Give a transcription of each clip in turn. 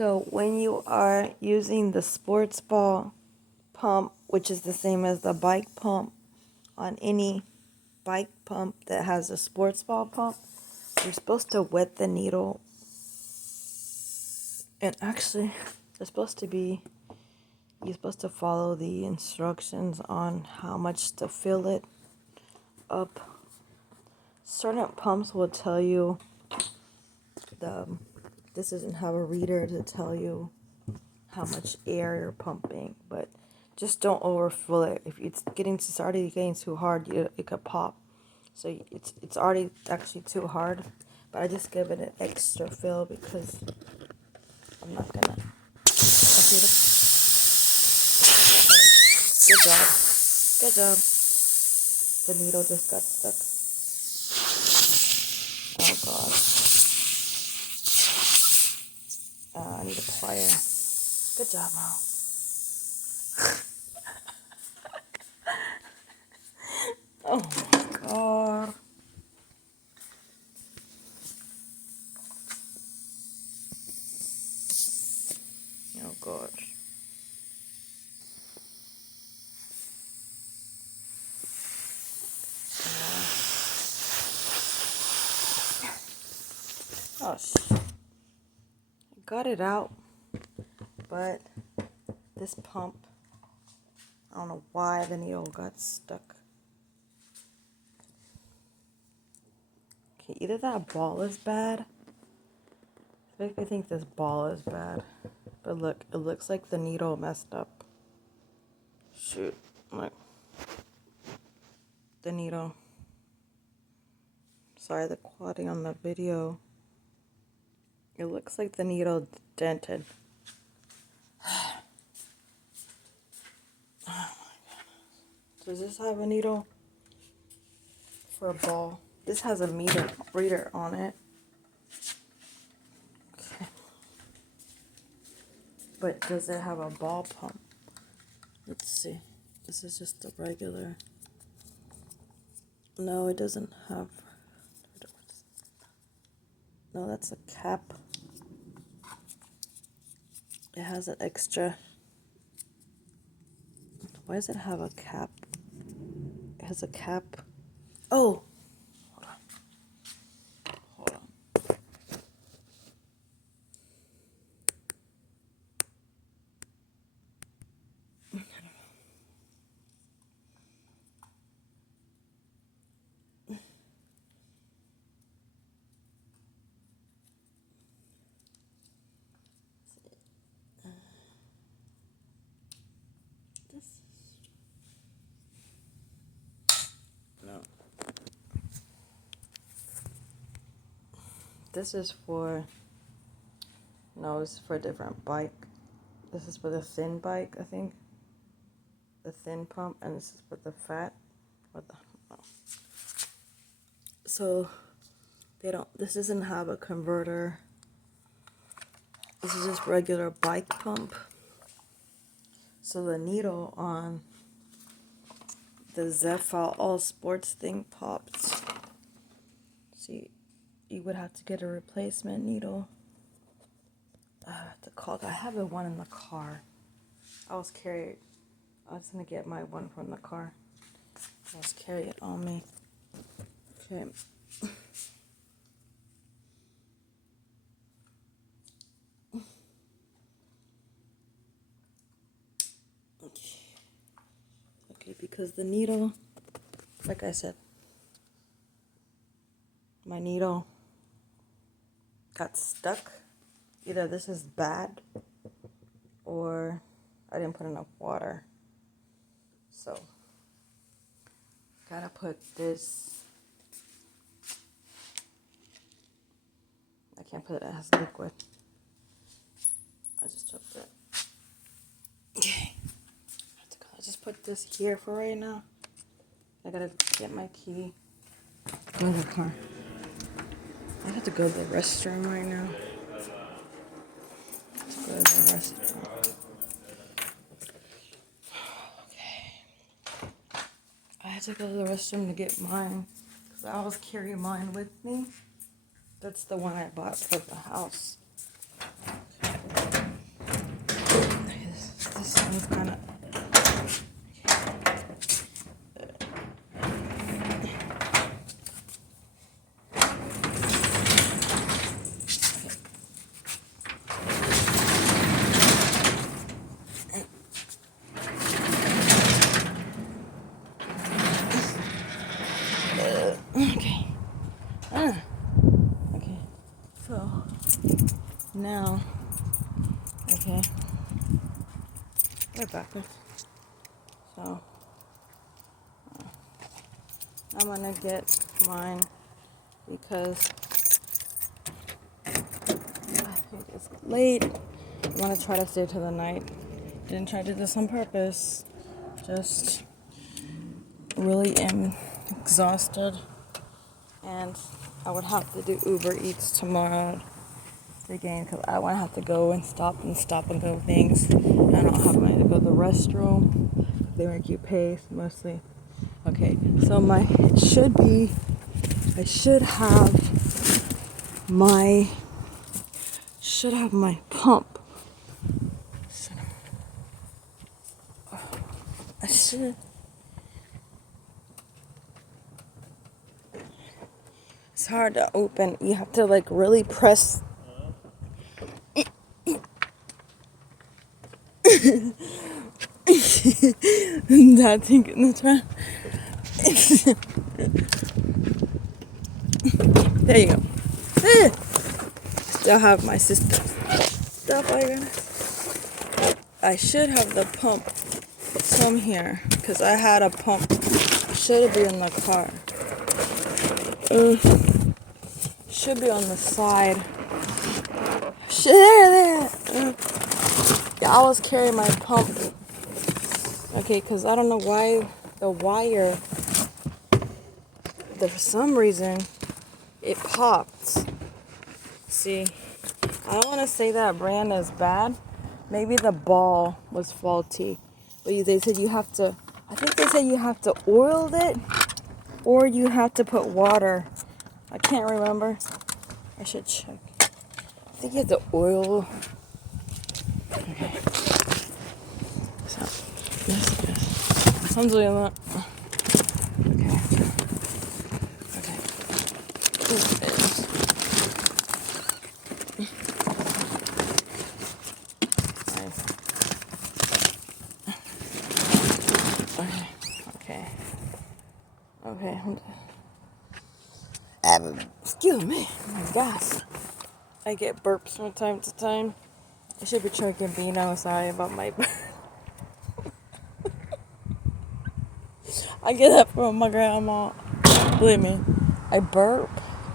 So when you are using the sports ball pump, which is the same as the bike pump, on any bike pump that has a sports ball pump, you're supposed to wet the needle. And actually, you're supposed to follow the instructions on how much to fill it up. Certain pumps will tell you this doesn't have a reader to tell you how much air you're pumping, but just don't overfill it. If it's already getting too hard, it could pop. So it's already actually too hard, but I just give it an extra fill because I'm not gonna. Okay, good job, good job. The needle just got stuck. Oh god. I need a plier. Good job, Mo. Oh my god. Oh gosh. Oh shit. Got it out, but this pump, I don't know why the needle got stuck. Okay, either that ball is bad. I think this ball is bad. But look, it looks like the needle messed up. Shoot, look. The needle. Sorry, the quality on the video. It looks like the needle dented. Oh my god. Does this have a needle for a ball? This has a reader on it. Okay. But does it have a ball pump? Let's see. This is just a regular. No, it doesn't have. No, that's a cap. It has an extra. Why does it have a cap? It has a cap. Oh! Hold on. Hold on. No. This is for. No, it's for a different bike. This is for the thin bike, I think. The thin pump, and this is for the fat. What the? No. So, this doesn't have a converter. This is just regular bike pump. So the needle on the Zephyr All Sports thing popped. See, you would have to get a replacement needle. I have the one in the car. I was gonna get my one from the car. Let's carry it on me. Okay. Okay, because the needle, like I said, my needle got stuck. Either this is bad or I didn't put enough water. So, gotta put this. I can't put it as liquid. I just took that. Okay. I just put this here for right now. I gotta get my key. Go to the car. I have to go to the restroom right now. Let's go to the restroom. Okay. I had to go to the restroom to get mine. Because I always carry mine with me. That's the one I bought for the house. Okay. everything's kind of. Okay. Okay. So now, okay, we're backwards. So I'm gonna get mine because I think it's late. I'm gonna try to stay till the night. Didn't try to do this on purpose. Just really am exhausted, and I would have to do Uber Eats tomorrow again because I want to have to go and stop and go things. And I don't have money to go to the restroom. They make you pay mostly. Okay, so I should have my pump. I should. It's hard to open. You have to like really press. That thing in the trap. There you go. Still have my sister's stuff. I should have the pump from here because I had a pump. Should be in the car. Should be on the side. There. Yeah, I always carry my pump. Okay, because I don't know why the wire, for some reason, it popped. See, I don't want to say that brand is bad. Maybe the ball was faulty. But they said you have to, I think they said you have to oil it or you have to put water. I can't remember. I should check. I think you have to oil. Okay. So, this is. Alhamdulillah. Okay. Okay. This is. Okay. Excuse me. Oh my gosh. I get burps from time to time. I should be drinking vino. Sorry about my burp. I get that from my grandma. Believe me. I burp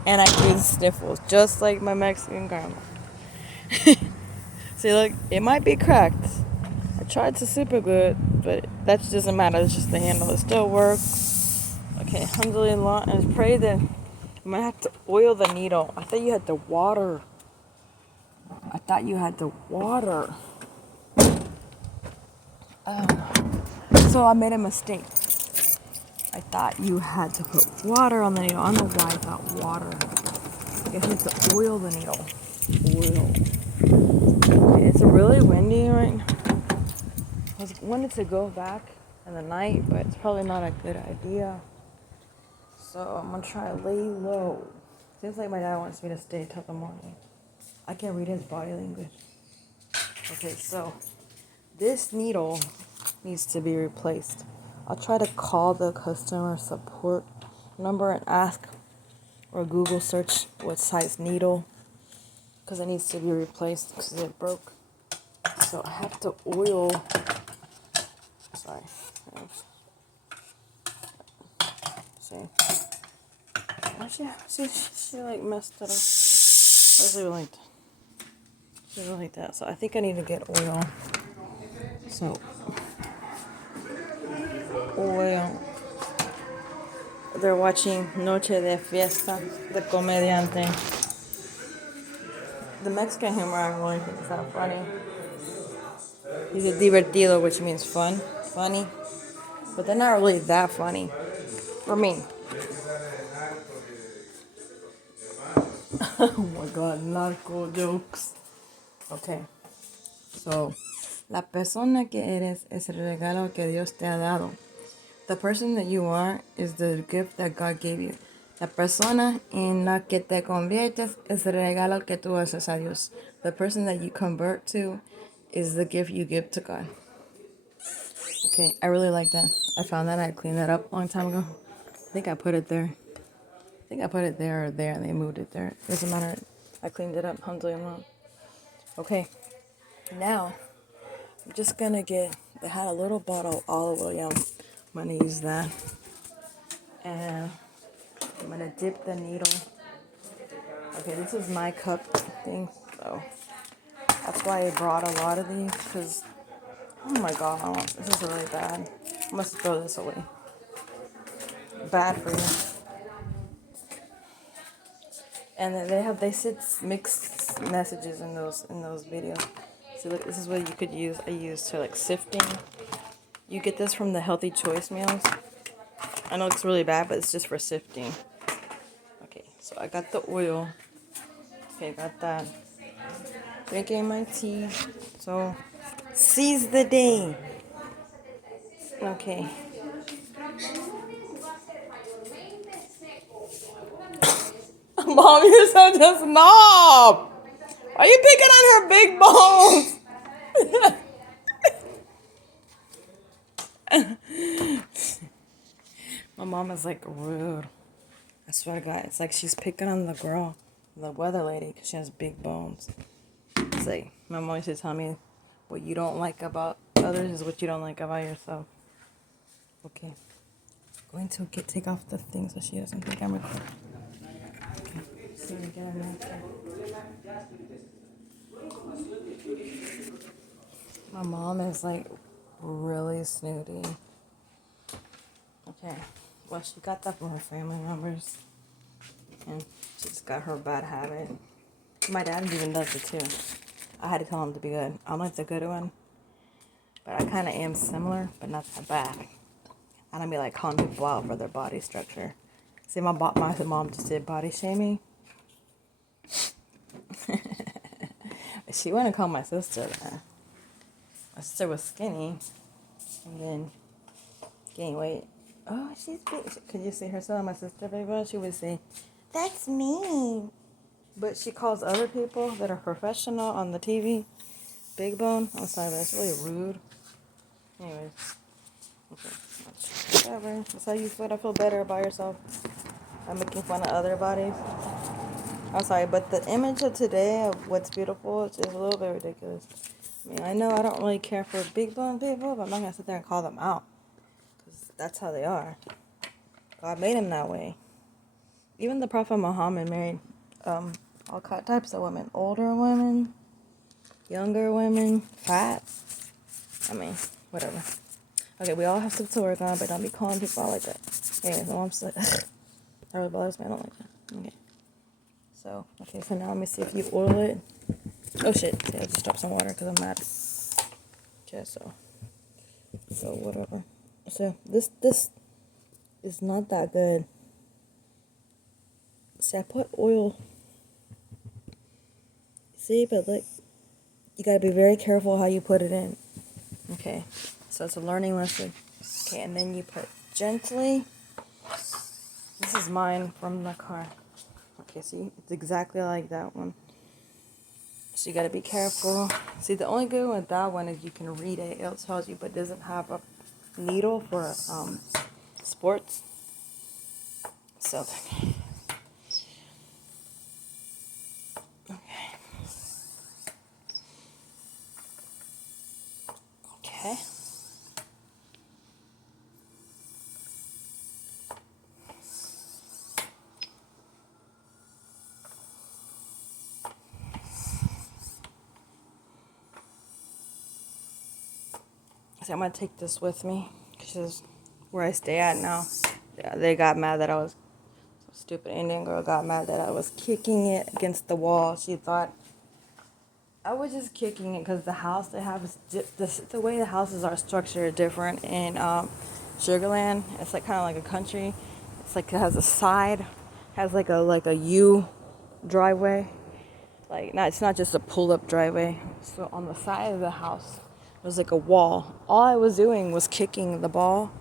and I get sniffles just like my Mexican grandma. See, look, it might be cracked. I tried to super good, but that doesn't matter. It's just the handle. It still works. Okay, alhamdulillah. And pray that I might have to oil the needle. I thought you had to water. So I made a mistake. I thought you had to put water on the needle. I don't know why I thought water. I guess you have to oil the needle. Oil. Okay, it's really windy right now. I wanted to go back in the night, but it's probably not a good idea. So I'm gonna try to lay low. Seems like my dad wants me to stay till the morning. I can read his body language. Okay, so this needle needs to be replaced. I'll try to call the customer support number and ask or Google search what size needle because it needs to be replaced because it broke. So I have to oil. Sorry. See. She like messed it up. She like that. So I think I need to get oil. So oil. They're watching Noche de Fiesta, the comediante. The Mexican humor I really think is not funny. He's a divertido, which means funny. But they're not really that funny. For me. Oh my god, narco jokes. Okay. So La persona que eres es el regalo que Dios te ha dado. The person that you are is the gift that God gave you. La persona en la que te conviertes es el regalo que tú haces a Dios. The person that you convert to is the gift you give to God. Okay, I really like that. I found that. I cleaned that up a long time ago. I think I put it there. I think I put it there or there and they moved it there. Doesn't matter. I cleaned it up. Alhamdulillah. Okay, now I'm just gonna get, they had a little bottle of olive oil. Yeah, I'm gonna use that. And I'm gonna dip the needle. Okay, this is my cup thing, so that's why I brought a lot of these, because, oh my god, this is really bad. I must throw this away. Bad for you. And then they said mixed messages in those videos. So look, this is what you could use. I use to like sifting. You get this from the Healthy Choice meals. I know it's really bad, but it's just for sifting. Okay, so I got the oil. Okay, got that. Drinking my tea. So seize the day. Okay. Mom, you're such a snob. Are you picking on her big bones? My mom is like rude. I swear to God, it's like she's picking on the girl, the weather lady, because she has big bones. It's like, my mom used to tell me, what you don't like about others is what you don't like about yourself. Okay. I'm going to take off the thing so she doesn't think I'm recording. Okay. So we get a napkin. My mom is like really snooty. Okay. Well, she got that from her family members. And she's got her bad habit. My dad even does it too. I had to tell him to be good. I'm like the good one. But I kind of am similar, but not that bad. I don't be like calling people out for their body structure. See, my mom just did body shaming. She wouldn't call my sister that. My sister was skinny. And then gained weight. Oh, she's big. Could you see her son, my sister, baby? She would say, "That's me." But she calls other people that are professional on the TV big bone. I'm sorry, but it's really rude. Anyways. Okay. Whatever. That's how you feel. I feel better about yourself. I'm making fun of other bodies. I'm sorry, but the image of today of what's beautiful is a little bit ridiculous. I mean, I know I don't really care for big bone people, but I'm not going to sit there and call them out. Because that's how they are. God made them that way. Even the Prophet Muhammad married all types of women. Older women, younger women, fat. I mean, whatever. Okay, we all have stuff to work on, but don't be calling people out like that. Anyways, my mom's like, that really bothers me. I don't like that. Okay. So now let me see if you oil it. Oh shit, see, I just dropped some water because I'm mad. Okay, so whatever. So this is not that good. See, I put oil. See, but like, you gotta be very careful how you put it in. Okay, so it's a learning lesson. Okay, and then you put gently. This is mine from the car. Okay, see, it's exactly like that one. So you gotta be careful. See, the only good one with that one is you can read it. It tells you, but it doesn't have a needle for sports. So, okay. See, I'm gonna take this with me because where I stay at now, they got mad that I was, stupid Indian girl got mad that I was kicking it against the wall. She thought I was just kicking it because the house they have is the way the houses are structured different in Sugarland. It's like kind of like a country. It's like it has a side, has like a U driveway. Like, it's not just a pull-up driveway. So on the side of the house, was like a wall. All I was doing was kicking the ball.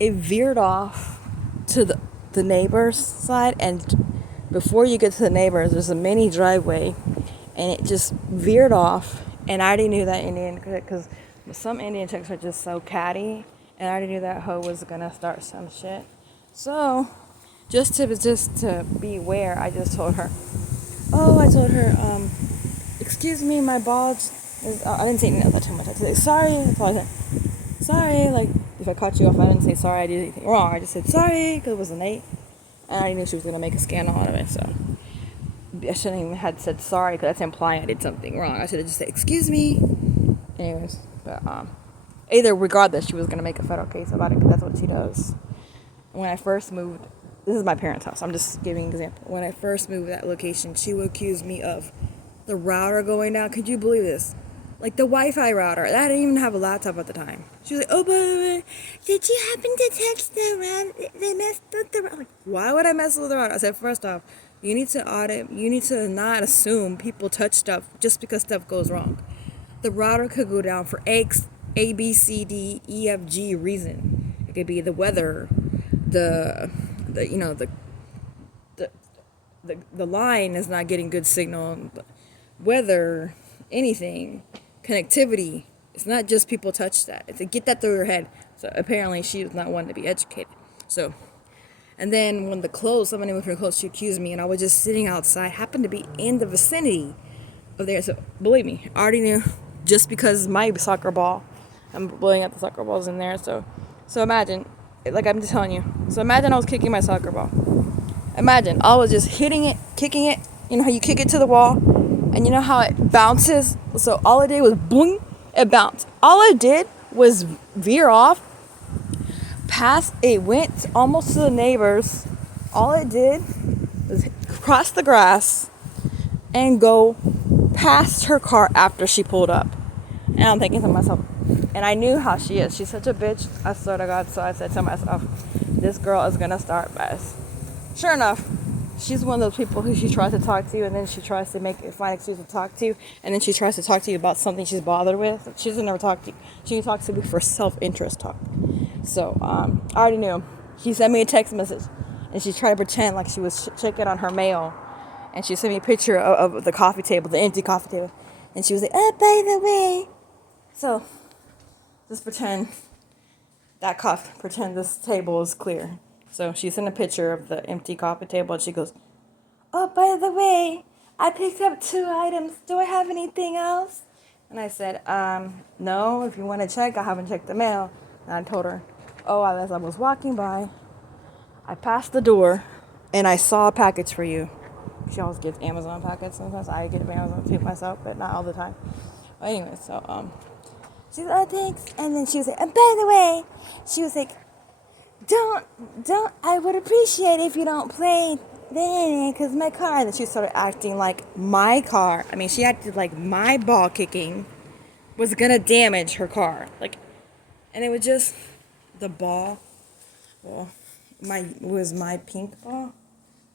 It veered off to the neighbor's side, and before you get to the neighbors, there's a mini driveway, and it just veered off. And I already knew that Indian, because some Indian chicks are just so catty, and I already knew that hoe was gonna start some shit. So just to beware, I just told her, excuse me, my ball I didn't say anything that too much. I said, sorry. That's all I said. Sorry, like, if I caught you off, I didn't say sorry I did anything wrong. I just said sorry, because it was late. And I knew she was going to make a scandal out of it, so I shouldn't even have said sorry, because that's implying I did something wrong. I should have just said, excuse me. Anyways, but, either regardless, she was going to make a federal case about it, because that's what she does. When I first moved, this is my parents' house, I'm just giving an example. When I first moved that location, she would accuse me of the router going down. Could you believe this? Like the Wi-Fi router. I didn't even have a laptop at the time. She was like, oh, but did you happen to touch the router? They messed with the router. Like, why would I mess with the router? I said, first off, you need to not assume people touch stuff just because stuff goes wrong. The router could go down for X, A, B, C, D, E, F, G reason. It could be the weather, the line is not getting good signal, weather, anything, connectivity. It's not just people touch that. It's to get that through her head. So apparently she was not one to be educated. So, and then when somebody went for the clothes, she accused me, and I was just sitting outside, happened to be in the vicinity of there. So believe me, I already knew, just because my soccer ball, I'm blowing up the soccer balls in there. So imagine, like I'm just telling you. So imagine I was kicking my soccer ball. Imagine I was just hitting it, kicking it. You know how you kick it to the wall, and you know how it bounces? So all I did was boing, it bounced. All I did was veer off, it went almost to the neighbors. All it did was cross the grass and go past her car after she pulled up. And I'm thinking to myself, and I knew how she is. She's such a bitch, I swear to God. So I said to myself, this girl is going to start best. Sure enough, she's one of those people who she tries to talk to, and then she tries to find excuse to talk to you, and then she tries to talk to you about something she's bothered with. She doesn't never talk to you. She talks to me for self-interest talk. So I already knew. She sent me a text message, and she tried to pretend like she was checking on her mail, and she sent me a picture of the coffee table, the empty coffee table, and she was like, oh, by the way. So just pretend this table is clear. So she sent a picture of the empty coffee table, and she goes, oh, by the way, I picked up 2 items. Do I have anything else? And I said, no, if you want to check, I haven't checked the mail. And I told her, as I was walking by, I passed the door, and I saw a package for you. She always gets Amazon packets sometimes. I get Amazon too myself, but not all the time. But anyway, so, she said, oh, thanks. And then she was like, and by the way, she was like, I would appreciate it if you don't play because my car. And then she started acting like my car. I mean, she acted like my ball kicking was going to damage her car. And it was just the ball. Well, was my pink ball.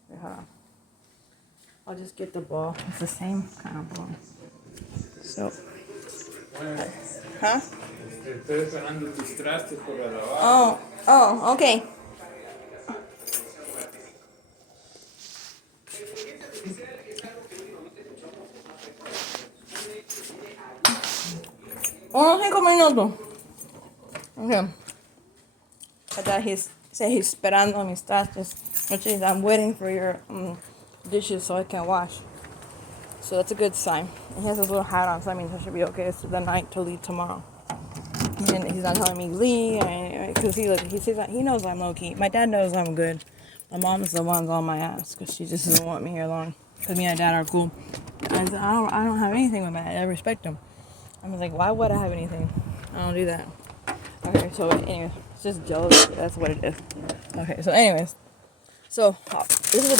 Wait, hold on. I'll just get the ball. It's the same kind of ball. So, huh? Estoy esperando tus trastes por la lavada. Oh, okay. Unos 5 minutos. Okay. I thought he's esperando mis trastes, which is I'm waiting for your dishes so I can wash. So that's a good sign. He has his little hat on, so that means I should be okay. It's the night to leave tomorrow. And he's not telling me leave, because he knows I'm low key. My dad knows I'm good. My mom's the one's on my ass because she just doesn't want me here long. Because me and my dad are cool. And I don't have anything with my dad. I respect him. I'm like, why would I have anything? I don't do that. Okay, so anyways, it's just jealousy. That's what it is. Okay, so anyways, so this is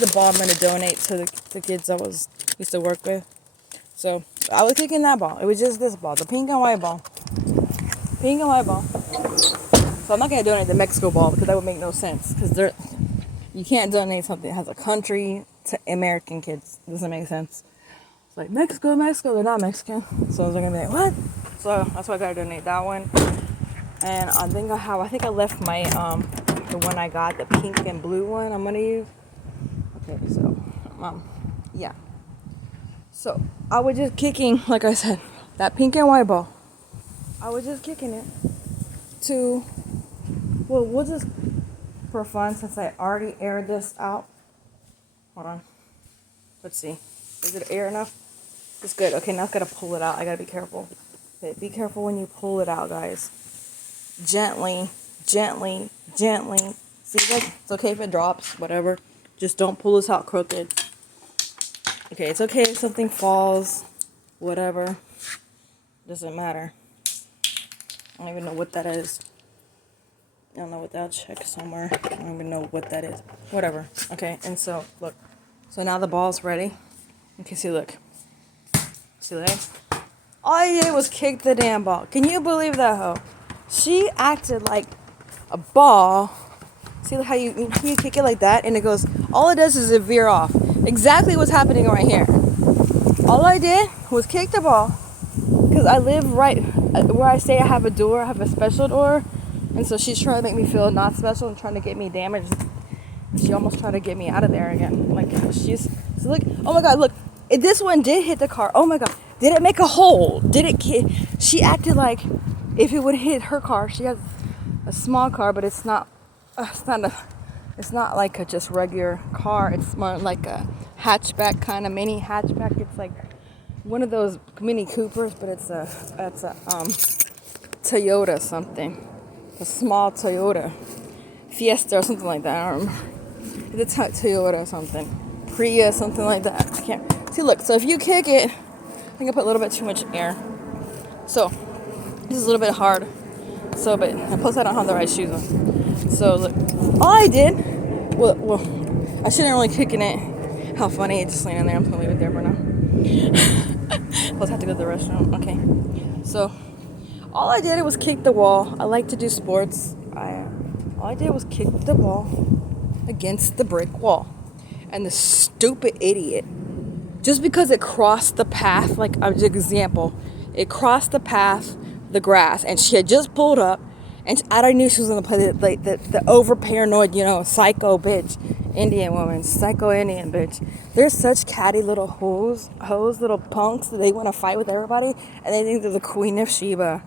the ball I'm gonna donate to the kids I used to work with. So I was kicking that ball. It was just this ball, the pink and white ball. Pink and white ball. So I'm not gonna donate the Mexico ball because that would make no sense. Because you can't donate something that has a country to American kids. It doesn't make sense. It's like Mexico, they're not Mexican. So they're gonna be like, what? So that's why I gotta donate that one. And I think I left my the one I got, the pink and blue one I'm gonna use. Okay, so yeah. So I was just kicking, like I said, that pink and white ball. I was just kicking it to, well, we'll just, for fun, since I already aired this out. Hold on. Let's see. Is it air enough? It's good. Okay, now I've got to pull it out. I got to be careful. Okay, be careful when you pull it out, guys. Gently, gently, gently. See, like, it's okay if it drops, whatever. Just don't pull this out crooked. Okay, it's okay if something falls, whatever. Doesn't matter. I don't even know what that is. I don't know what that. I'll check somewhere. I don't even know what that is. Whatever. Okay, and so, look. So now the ball's ready. Okay, see, look. See that? All I did was kick the damn ball. Can you believe that hoe? She acted like a ball. See how you kick it like that and it goes, all it does is it veer off. Exactly what's happening right here. All I did was kick the ball because I live right where I stay. I have a door, I have a special door, and so she's trying to make me feel not special and trying to get me damaged. She almost tried to get me out of there again. Like she's, so look, oh my God, look, this one did hit the car. Oh my God, did it make a hole? Did it? She acted like if it would hit her car. She has a small car, but it's not like a just regular car. It's more like a hatchback, kind of mini hatchback. It's like one of those Mini Coopers, but it's a Toyota something, a small Toyota Fiesta or something like that. I don't remember. It's a Toyota or something, Prius, something like that. I can't see. Look, so if you kick it, I think I put a little bit too much air. So this is a little bit hard. So, but plus I don't have the right shoes on. So look, all I did, well, I shouldn't really kicking it. How funny, it's just laying in there. I'm gonna leave it there for now. Plus I have to go to the restroom. Okay. So all I did was kick the wall. I like to do sports. All I did was kick the ball against the brick wall. And the stupid idiot, just because it crossed the path, like an example, it crossed the path, the grass, and she had just pulled up, and I already knew she was gonna play the over paranoid, psycho bitch, Indian woman, psycho Indian bitch. They're such catty little hoes, little punks that they want to fight with everybody, and they think they're the Queen of Sheba.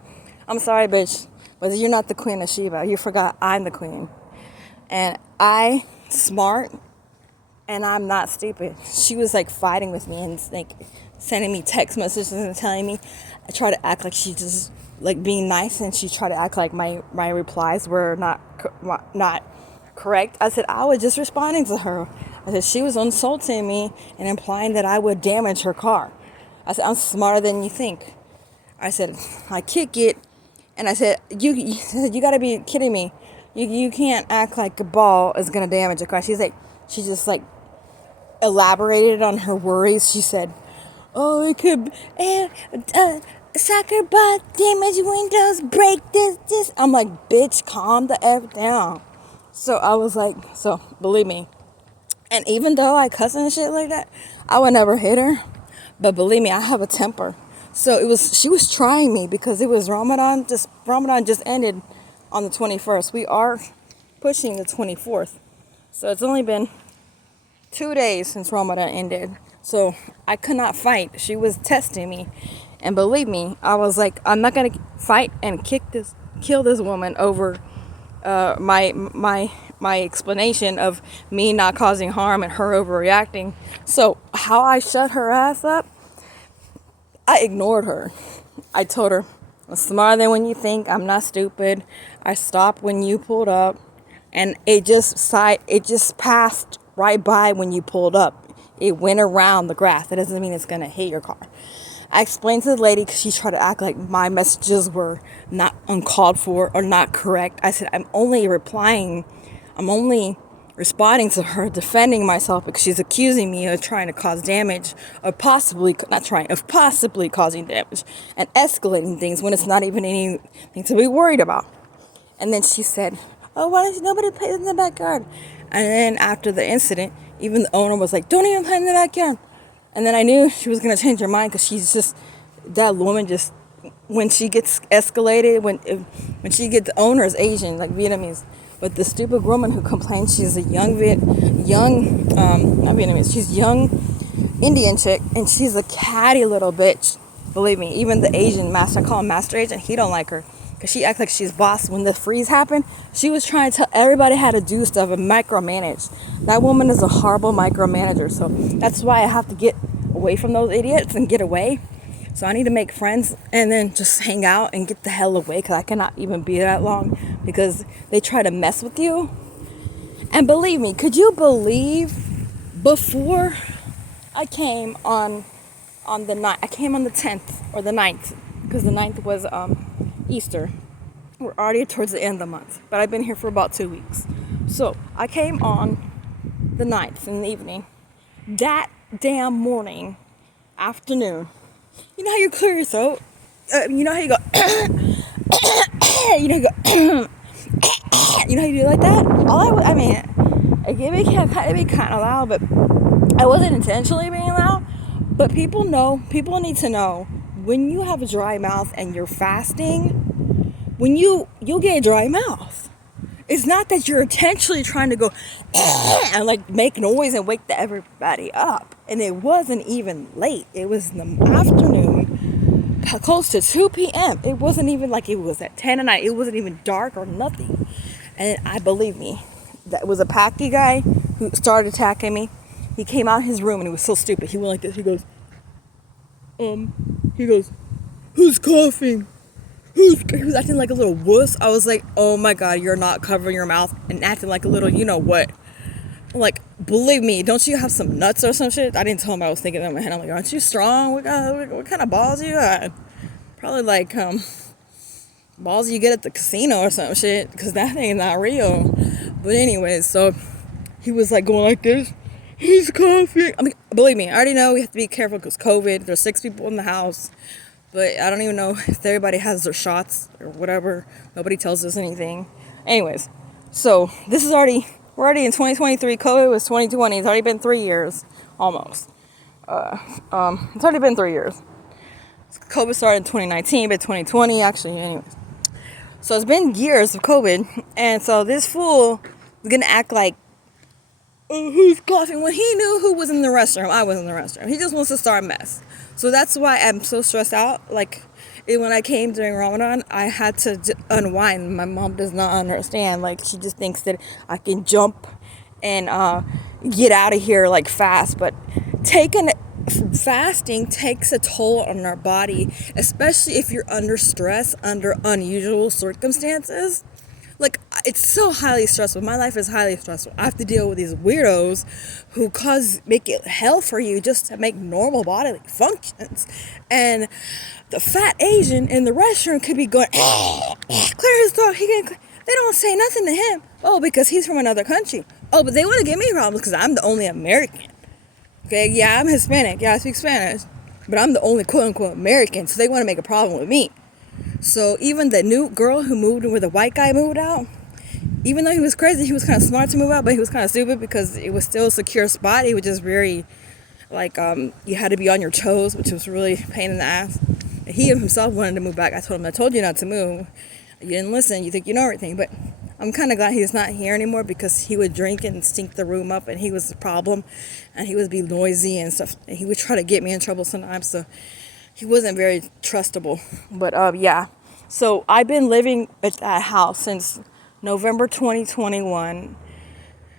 I'm sorry, bitch, but you're not the Queen of Sheba. You forgot I'm the queen, and I smart. And I'm not stupid. She was like fighting with me and like sending me text messages and telling me. I try to act like she just like being nice, and she tried to act like my replies were not correct. I said I was just responding to her. I said she was insulting me and implying that I would damage her car. I said I'm smarter than you think. I said I kick it, and I said you gotta be kidding me. You can't act like a ball is gonna damage a car. She just elaborated on her worries. She said, "Oh, it could, soccer ball damage windows, break this." I'm like, "Bitch, calm the F down." So I was like, so believe me. And even though I cuss and shit like that, I would never hit her. But believe me, I have a temper. So she was trying me because it was Ramadan just ended on the 21st. We are pushing the 24th. So it's only been 2 days since Ramadan ended, so I could not fight. She was testing me, and believe me, I was like, I'm not gonna fight and kill this woman over my explanation of me not causing harm and her overreacting. So how I shut her ass up, I ignored her. I told her, I'm smarter than when you think. I'm not stupid. I stopped when you pulled up, and it just passed right by when you pulled up. It went around the grass. That doesn't mean it's gonna hit your car. I explained to the lady because she tried to act like my messages were not uncalled for or not correct. I said I'm only responding to her, defending myself because she's accusing me of trying to cause damage, of possibly causing damage and escalating things when it's not even anything to be worried about. And then she said, "Oh, why does nobody play in the backyard?" And then after the incident, even the owner was like, "Don't even play in the backyard." And then I knew she was going to change her mind because that woman just when she gets escalated, when she gets, the owner is Asian, like Vietnamese, but the stupid woman who complains, she's a not Vietnamese, she's young Indian chick, and she's a catty little bitch. Believe me, even the Asian master, I call him Master Agent, he don't like her because she acts like she's boss. When the freeze happened, she was trying to tell everybody how to do stuff and micromanage. That woman is a horrible micromanager, so that's why I have to get away from those idiots and get away. So I need to make friends and then just hang out and get the hell away, because I cannot even be that long because they try to mess with you. And believe me, could you believe, before I came on the 9th, I came on the 10th or the 9th, because the 9th was Easter. We're already towards the end of the month, but I've been here for about 2 weeks. So I came on the 9th in the evening. That damn morning, afternoon, you know how you clear your throat? You know how you go, you know how you go, you know how you do like that? It can be kind of loud, but I wasn't intentionally being loud. But people need to know, when you have a dry mouth and you're fasting, when you'll get a dry mouth. It's not that you're intentionally trying to go and like make noise and wake everybody up. And it wasn't even late. It was in the afternoon, close to 2 p.m. It wasn't even like it was at 10 at night. It wasn't even dark or nothing. And believe me, that was a Paki guy who started attacking me. He came out of his room and he was so stupid. He went like this. He goes, who's coughing? He was acting like a little wuss. I was like, oh my God, you're not covering your mouth and acting like a little, you know what? Like, believe me, don't you have some nuts or some shit? I didn't tell him. I was thinking in my head. I'm like, aren't you strong? What kind of balls you got? Probably like balls you get at the casino or some shit, because that thing is not real. But anyways, so he was like going like this. He's coughing. I mean, believe me, I already know we have to be careful because COVID. There's 6 people in the house. But I don't even know if everybody has their shots or whatever. Nobody tells us anything. Anyways, so we're already in 2023. COVID was 2020. It's already been 3 years, almost. It's already been 3 years. COVID started in 2019, but 2020 actually. Anyways, so it's been years of COVID, and so this fool is gonna act like, oh, who's coughing, when he knew who was in the restroom. I was in the restroom. He just wants to start a mess. So that's why I'm so stressed out. Like, when I came during Ramadan, I had to unwind. My mom does not understand. Like, she just thinks that I can jump and get out of here like fast. But fasting takes a toll on our body, especially if you're under stress, under unusual circumstances. Like, it's so highly stressful. My life is highly stressful. I have to deal with these weirdos who make it hell for you just to make normal bodily functions. And the fat Asian in the restroom could be going, clear his throat. They don't say nothing to him. Oh, because he's from another country. Oh, but they want to give me problems because I'm the only American. Okay, yeah, I'm Hispanic. Yeah, I speak Spanish. But I'm the only quote-unquote American, so they want to make a problem with me. So even the new girl who moved in where the white guy moved out, even though he was crazy, he was kind of smart to move out, but he was kind of stupid because it was still a secure spot. He was just very, like, you had to be on your toes, which was really a pain in the ass. And he himself wanted to move back. I told you not to move. You didn't listen. You think you know everything. But I'm kind of glad he's not here anymore, because he would drink and stink the room up, and he was the problem. And he would be noisy and stuff. And he would try to get me in trouble sometimes, so he wasn't very trustable. But yeah, so I've been living at that house since November 2021.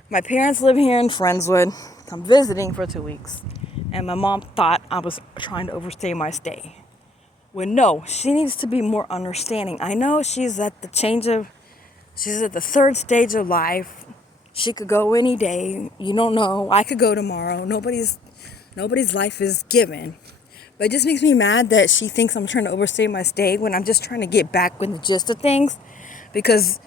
My parents live here in Friendswood. I'm visiting for 2 weeks, and my mom thought I was trying to overstay my stay. Well, no, she needs to be more understanding. I know she's at the third stage of life. She could go any day. You don't know. I could go tomorrow. Nobody's life is given. But it just makes me mad that she thinks I'm trying to overstay my stay when I'm just trying to get back with the gist of things, because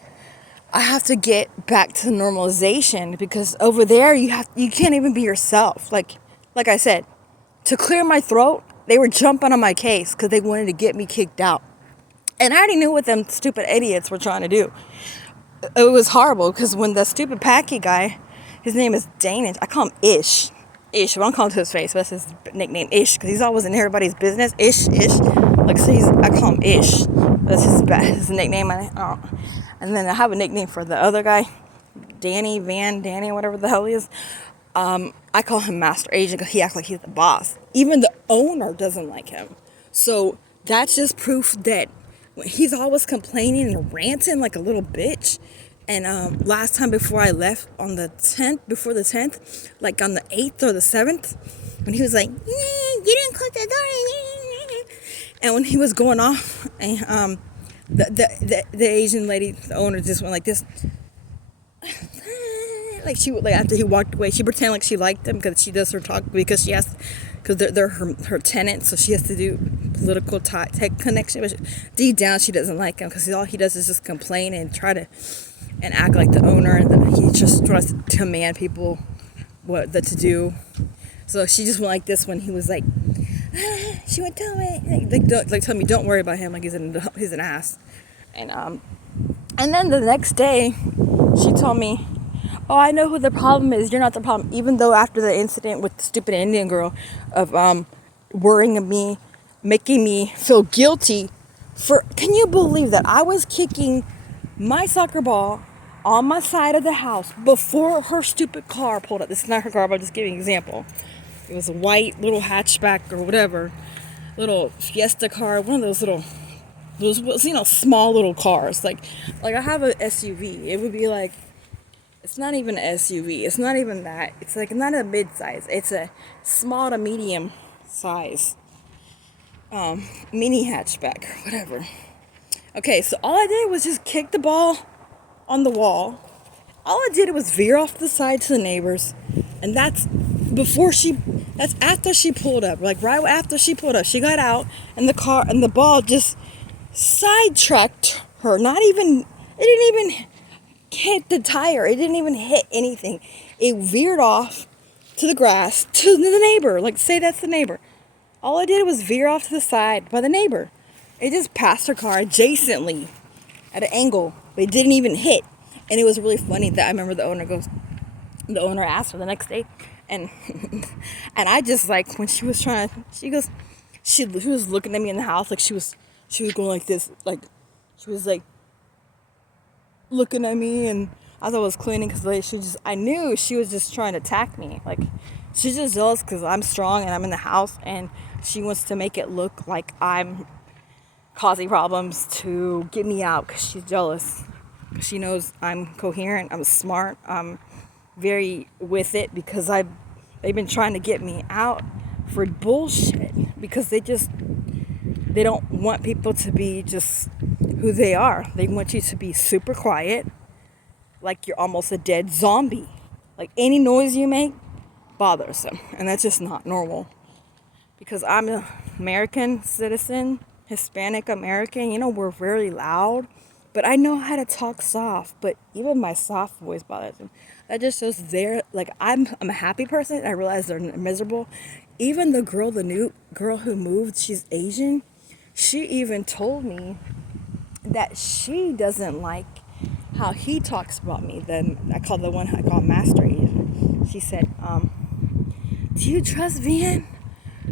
I have to get back to normalization, because over there you can't even be yourself. Like I said, to clear my throat, they were jumping on my case because they wanted to get me kicked out. And I already knew what them stupid idiots were trying to do. It was horrible, because when the stupid Paki guy, his name is Danish, I call him Ish, but I don't call him to his face, but that's his nickname, Ish, because he's always in everybody's business, Ish. Like, so I call him Ish. That's his nickname. And then I have a nickname for the other guy, Danny, whatever the hell he is. I call him Master Agent because he acts like he's the boss. Even the owner doesn't like him. So that's just proof that he's always complaining and ranting like a little bitch. And last time before I left on the 10th, before the 10th, like on the 8th or the 7th, when he was like, you didn't close the door. And when he was going off, and the Asian lady, the owner, just went like this. Like she would, like after he walked away, she pretended like she liked them because she does her talk because she has, because they're her tenants, so she has to do political tech connection. But deep down, she doesn't like him because all he does is just complain and try to and act like the owner, and he just tries to command people what to do. So she just went like this when he was like, she went tell me like tell me don't worry about him, like he's an ass. And then the next day she told me, oh, I know who the problem is, you're not the problem. Even though after the incident with the stupid Indian girl of worrying me, making me feel guilty for, can you believe that I was kicking my soccer ball on my side of the house before her stupid car pulled up. This is not her car, but I'm just giving an example. It was a white little hatchback or whatever, little Fiesta car, one of those small little cars. Like I have an SUV. It would be like, it's not even an SUV. It's not even that. It's like not a mid-size. It's a small to medium size mini hatchback or whatever. Okay, so all I did was just kick the ball on the wall. All I did was veer off to the side to the neighbors, and that's after she pulled up. Like right after she pulled up, she got out, and the ball just sidetracked her. It didn't even hit the tire. It didn't even hit anything. It veered off to the grass to the neighbor. Like, say that's the neighbor. All I did was veer off to the side by the neighbor. It just passed her car adjacently at an angle, but it didn't even hit. And it was really funny that I remember the owner asked her the next day, and and I just, like, when she was trying to, she was looking at me in the house like she was going like this, like she was like looking at me, and as I was cleaning, because I knew she was just trying to attack me. Like, she's just jealous because I'm strong and I'm in the house, and she wants to make it look like I'm causing problems to get me out because she's jealous. She knows I'm coherent, I'm smart, I'm very with it, because they've been trying to get me out for bullshit, because they don't want people to be just who they are. They want you to be super quiet, like you're almost a dead zombie. Like any noise you make bothers them, and that's just not normal. Because I'm an American citizen, Hispanic American, we're very loud, but I know how to talk soft. But even my soft voice bothers them. That just shows I'm a happy person. I realize they're miserable. Even the new girl who moved, she's Asian. She even told me that she doesn't like how he talks about me. I call Master Asian. She said, do you trust Van?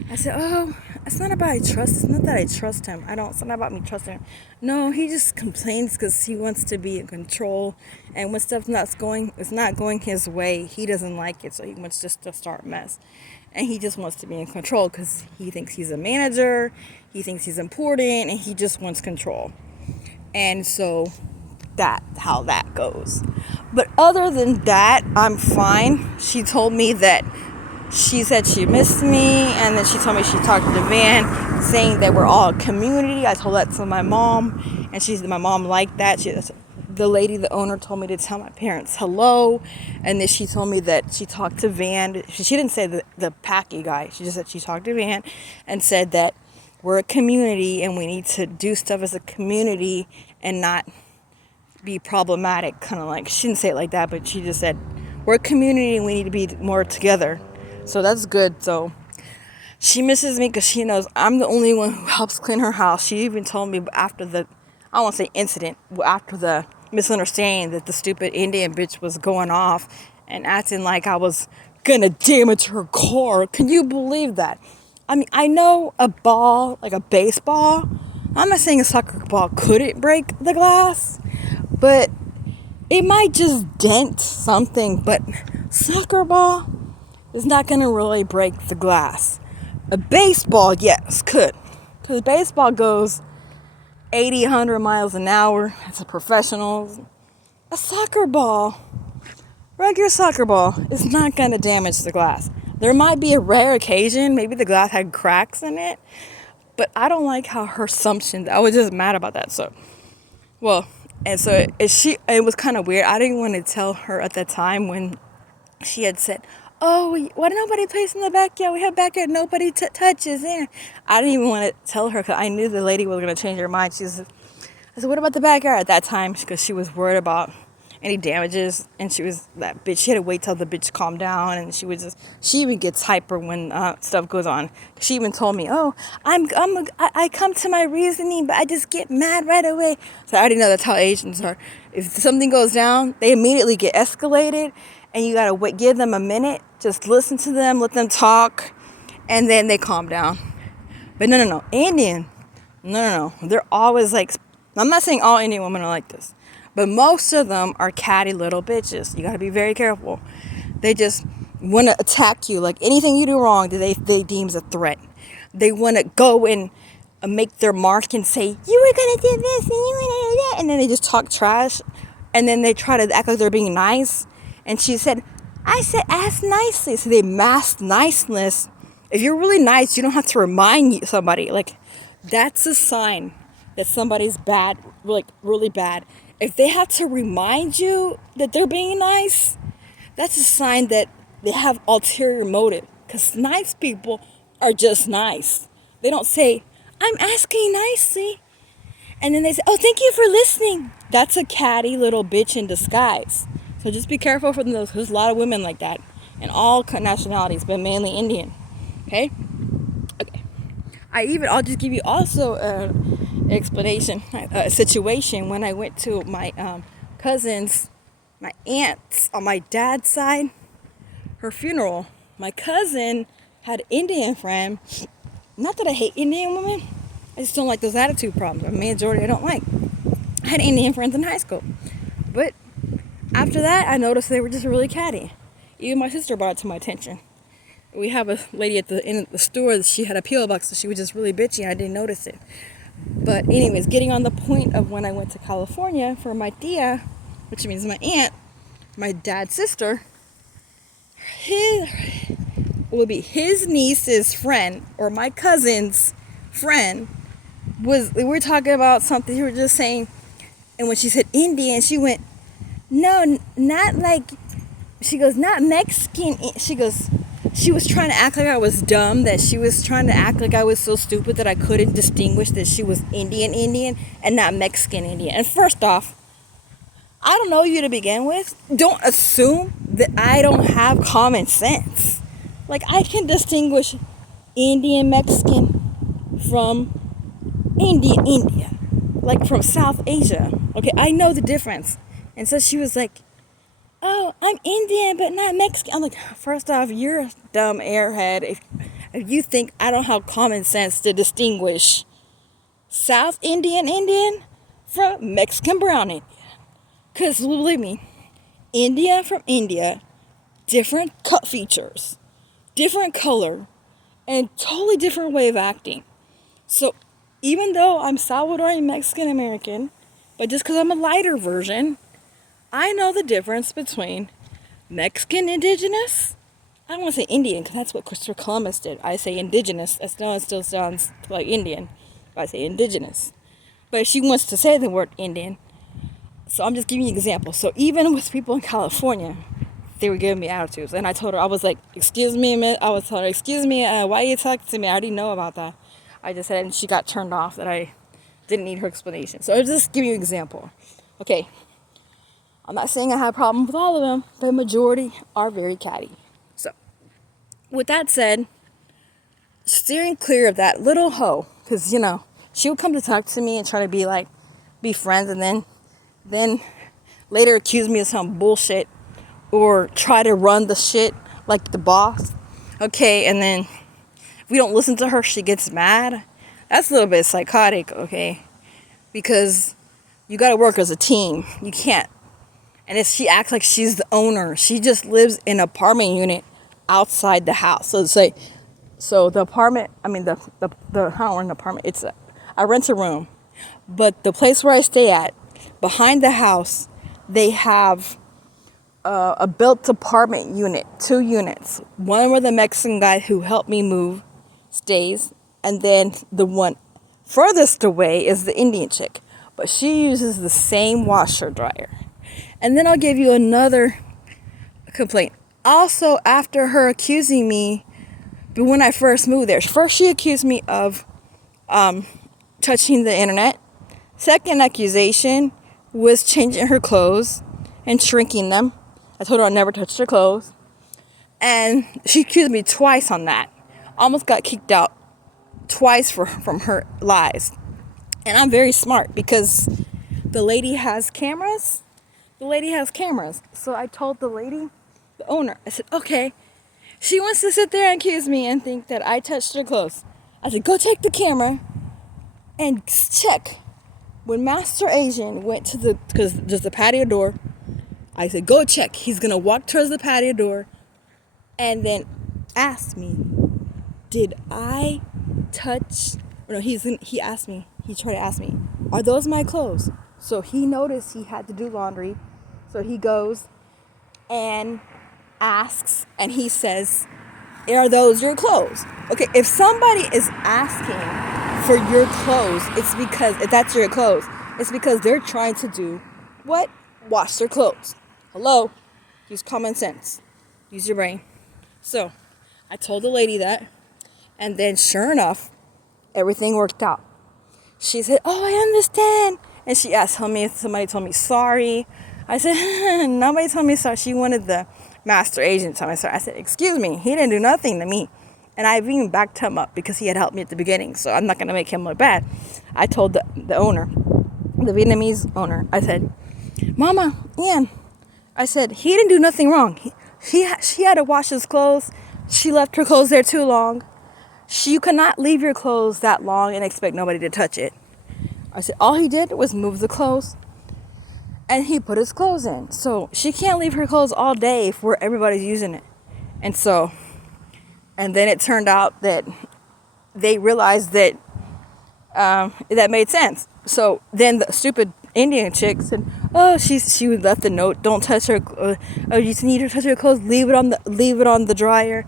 I said, oh, it's not about it's not that I trust him. It's not about me trusting him. No, he just complains because he wants to be in control, and when stuff's not going his way, he doesn't like it, so he wants just to start a mess. And he just wants to be in control because he thinks he's a manager, he thinks he's important, and he just wants control. And so that's how that goes. But other than that, I'm fine. She told me that she said she missed me, and then she told me she talked to Van, saying that we're all a community. I told that to my mom, and my mom liked that. The owner told me to tell my parents hello, and then she told me that she talked to Van. She didn't say the Packy guy. She just said she talked to Van and said that we're a community and we need to do stuff as a community and not be problematic. Kind of like, she didn't say it like that, but she just said we're a community and we need to be more together. So that's good. So she misses me because she knows I'm the only one who helps clean her house. She even told me after I don't want to say incident, after the misunderstanding that the stupid Indian bitch was going off and acting like I was gonna damage her car. Can you believe that? I mean, I know a ball, like a baseball. I'm not saying a soccer ball couldn't break the glass, but it might just dent something. But soccer ball is not going to really break the glass. A baseball, yes, could. Because baseball goes 80, 100 miles an hour. It's a professional. A soccer ball, regular soccer ball, is not going to damage the glass. There might be a rare occasion, maybe the glass had cracks in it, but I don't like how her assumption, I was just mad about that. So, well, and so it was kind of weird. I didn't want to tell her at that time when she had said, oh, why nobody plays in the backyard? We have backyard, nobody touches in. I didn't even want to tell her because I knew the lady was going to change her mind. I said, what about the backyard at that time? Because she was worried about any damages, and she was that bitch. She had to wait till the bitch calmed down, and she even gets hyper when stuff goes on. She even told me, oh, I come to my reasoning, but I just get mad right away. So I already know that's how Asians are. If something goes down, they immediately get escalated, and you gotta give them a minute, just listen to them, let them talk, and then they calm down. But no, Indian, no, they're always like, I'm not saying all Indian women are like this, but most of them are catty little bitches. You gotta be very careful. They just want to attack you. Like anything you do wrong, they deem as a threat. They want to go and make their mark and say, you were gonna do this and you were gonna do that, and then they just talk trash, and then they try to act like they're being nice. And she said, I said ask nicely. So they mask niceness. If you're really nice, you don't have to remind somebody. Like that's a sign that somebody's bad, like really bad. If they have to remind you that they're being nice, that's a sign that they have ulterior motive. Because nice people are just nice. They don't say, I'm asking nicely. And then they say, oh, thank you for listening. That's a catty little bitch in disguise. So just be careful for those. There's a lot of women like that in all nationalities, but mainly Indian. Okay? I'll just give you also an explanation, a situation when I went to my cousin's, my aunt's on my dad's side, her funeral. My cousin had an Indian friend. Not that I hate Indian women, I just don't like those attitude problems. A majority I don't like. I had Indian friends in high school, but after that I noticed they were just really catty. Even my sister brought it to my attention. We have a lady at the end of the store. She had a P.O. box, so she was just really bitchy, and I didn't notice it. But anyways, getting on the point of when I went to California for my tia, which means my aunt, my dad's sister, his niece's friend, or my cousin's friend, we were talking about something. We were just saying, and when she said Indian, she went, no, not like, she goes, not Mexican. She goes, she was trying to act like I was dumb, that she was trying to act like I was so stupid that I couldn't distinguish that she was Indian and not Mexican Indian. And first off, I don't know you to begin with. Don't assume that I don't have common sense. Like, I can distinguish Indian Mexican from India, like from South Asia. Okay, I know the difference. And so she was like, oh, I'm Indian, but not Mexican. I'm like, first off, you're a dumb airhead if you think I don't have common sense to distinguish South Indian from Mexican brown Indian. Because believe me, India from India, different cut features, different color, and totally different way of acting. So even though I'm Salvadorian Mexican American, but just because I'm a lighter version, I know the difference between Mexican indigenous. I don't want to say Indian because that's what Christopher Columbus did. I say indigenous. It still sounds like Indian, but I say indigenous. But she wants to say the word Indian. So I'm just giving you an example. So even with people in California, they were giving me attitudes. And I told her, I was like, excuse me, why are you talking to me? I already know about that. I just said, and she got turned off that I didn't need her explanation. So I'll just give you an example. Okay. I'm not saying I have a problem with all of them, but the majority are very catty. So, with that said, steering clear of that little hoe, because, she would come to talk to me and try to be friends, and then later accuse me of some bullshit, or try to run the shit like the boss. Okay, and then we don't listen to her, she gets mad. That's a little bit psychotic, okay? Because you gotta work as a team. You can't. And if she acts like she's the owner, she just lives in an apartment unit outside the house. So the apartment, I mean the I don't rent an apartment. I rent a room, but the place where I stay at, behind the house, they have a built apartment unit, 2 units. One where the Mexican guy who helped me move stays, and then the one furthest away is the Indian chick, but she uses the same washer dryer. And then I'll give you another complaint. Also, after her accusing me, but when I first moved there, first she accused me of touching the internet. Second accusation was changing her clothes and shrinking them. I told her I never touched her clothes. And she accused me twice on that. Almost got kicked out twice from her lies. And I'm very smart because the lady has cameras. So I told the lady, the owner, I said, okay, she wants to sit there and accuse me and think that I touched her clothes. I said, go take the camera and check. When Master Asian went to because there's the patio door, I said, go check. He's going to walk towards the patio door and then ask me, did I touch, or no, he asked me, he tried to ask me, are those my clothes? So he noticed he had to do laundry. So he goes and asks, and he says, are those your clothes? Okay, if somebody is asking for your clothes, it's because, if that's your clothes, it's because they're trying to do what? Wash their clothes. Hello? Use common sense. Use your brain. So, I told the lady that, and then sure enough, everything worked out. She said, oh, I understand. And she asked me if somebody told me sorry. I said, nobody told me sorry. She wanted the Master Asian to tell me sorry. I said, excuse me, he didn't do nothing to me. And I've even backed him up because he had helped me at the beginning. So I'm not going to make him look bad. I told the owner, the Vietnamese owner, I said, Mama, Ian, I said, he didn't do nothing wrong. She had to wash his clothes. She left her clothes there too long. You cannot leave your clothes that long and expect nobody to touch it. I said, all he did was move the clothes and he put his clothes in. So she can't leave her clothes all day if everybody's using it. And then it turned out that they realized that that made sense. So then the stupid Indian chick said, oh, she left a note, don't touch her, oh, you need her to touch her clothes, leave it on the dryer.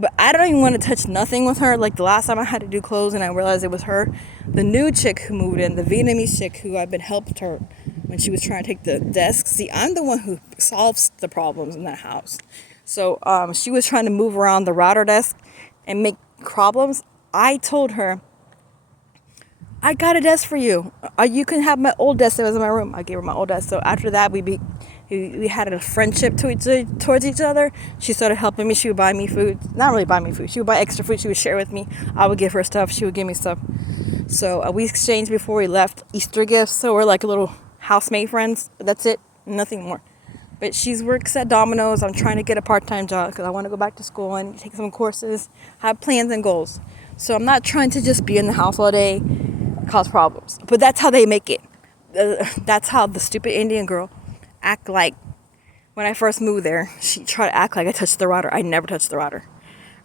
But I don't even want to touch nothing with her. Like the last time I had to do clothes and I realized it was her, the new chick who moved in, the Vietnamese chick who I've been helped her when she was trying to take the desk. See, I'm the one who solves the problems in that house. So she was trying to move around the router desk and make problems. I told her, I got a desk for you. You can have my old desk that was in my room. I gave her my old desk. So after that, we had a friendship towards each other. She started helping me. She would buy me food. Not really buy me food. She would buy extra food. She would share with me. I would give her stuff. She would give me stuff. So we exchanged before we left Easter gifts. So we're like a little housemate friends. That's it. Nothing more. But she works at Domino's. I'm trying to get a part-time job because I want to go back to school and take some courses, have plans and goals. So I'm not trying to just be in the house all day, cause problems. But that's how they make it. That's how the stupid Indian girl act like. When I first moved there, she tried to act like I touched the router. I never touched the router.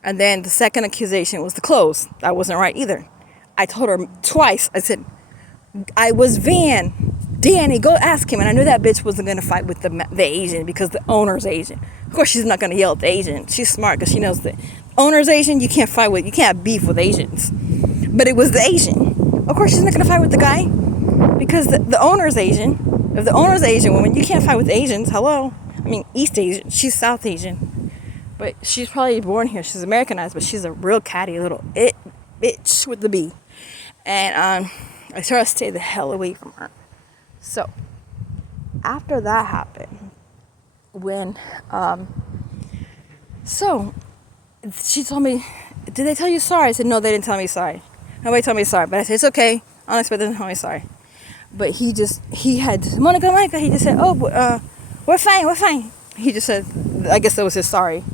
And then the second accusation was the clothes. That wasn't right either. I told her twice. I said, I was Danny, go ask him. And I knew that bitch wasn't going to fight with the Asian because the owner's Asian. Of course, she's not going to yell at the Asian. She's smart because she knows the owner's Asian. You can't have beef with Asians. But it was the Asian. Of course, she's not going to fight with the guy because the owner's Asian. If the owner's Asian woman, you can't fight with Asians. Hello. I mean, East Asian. She's South Asian. But she's probably born here. She's Americanized, but she's a real catty little bitch with the B. And I try to stay the hell away from her. So, after that happened, when, she told me, did they tell you sorry? I said, no, they didn't tell me sorry. Nobody told me sorry. But I said, it's okay. I don't expect them to tell me sorry. But he had, Monica, he just said, oh, we're fine. He just said, I guess that was his sorry.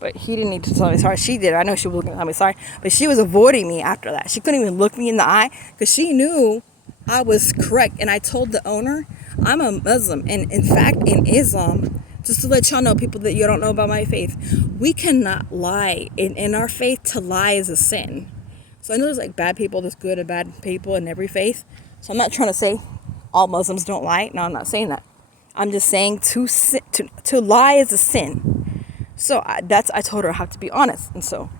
But he didn't need to tell me sorry. She did. I know she was looking to tell me sorry. But she was avoiding me after that. She couldn't even look me in the eye because she knew I was correct. And I told the owner, I'm a Muslim. And in fact, in Islam, just to let y'all know, people that you don't know about my faith, we cannot lie. In our faith, to lie is a sin. So I know there's like bad people, there's good and bad people in every faith. So I'm not trying to say all Muslims don't lie. No, I'm not saying that. I'm just saying to lie is a sin. So I told her I have to be honest. And so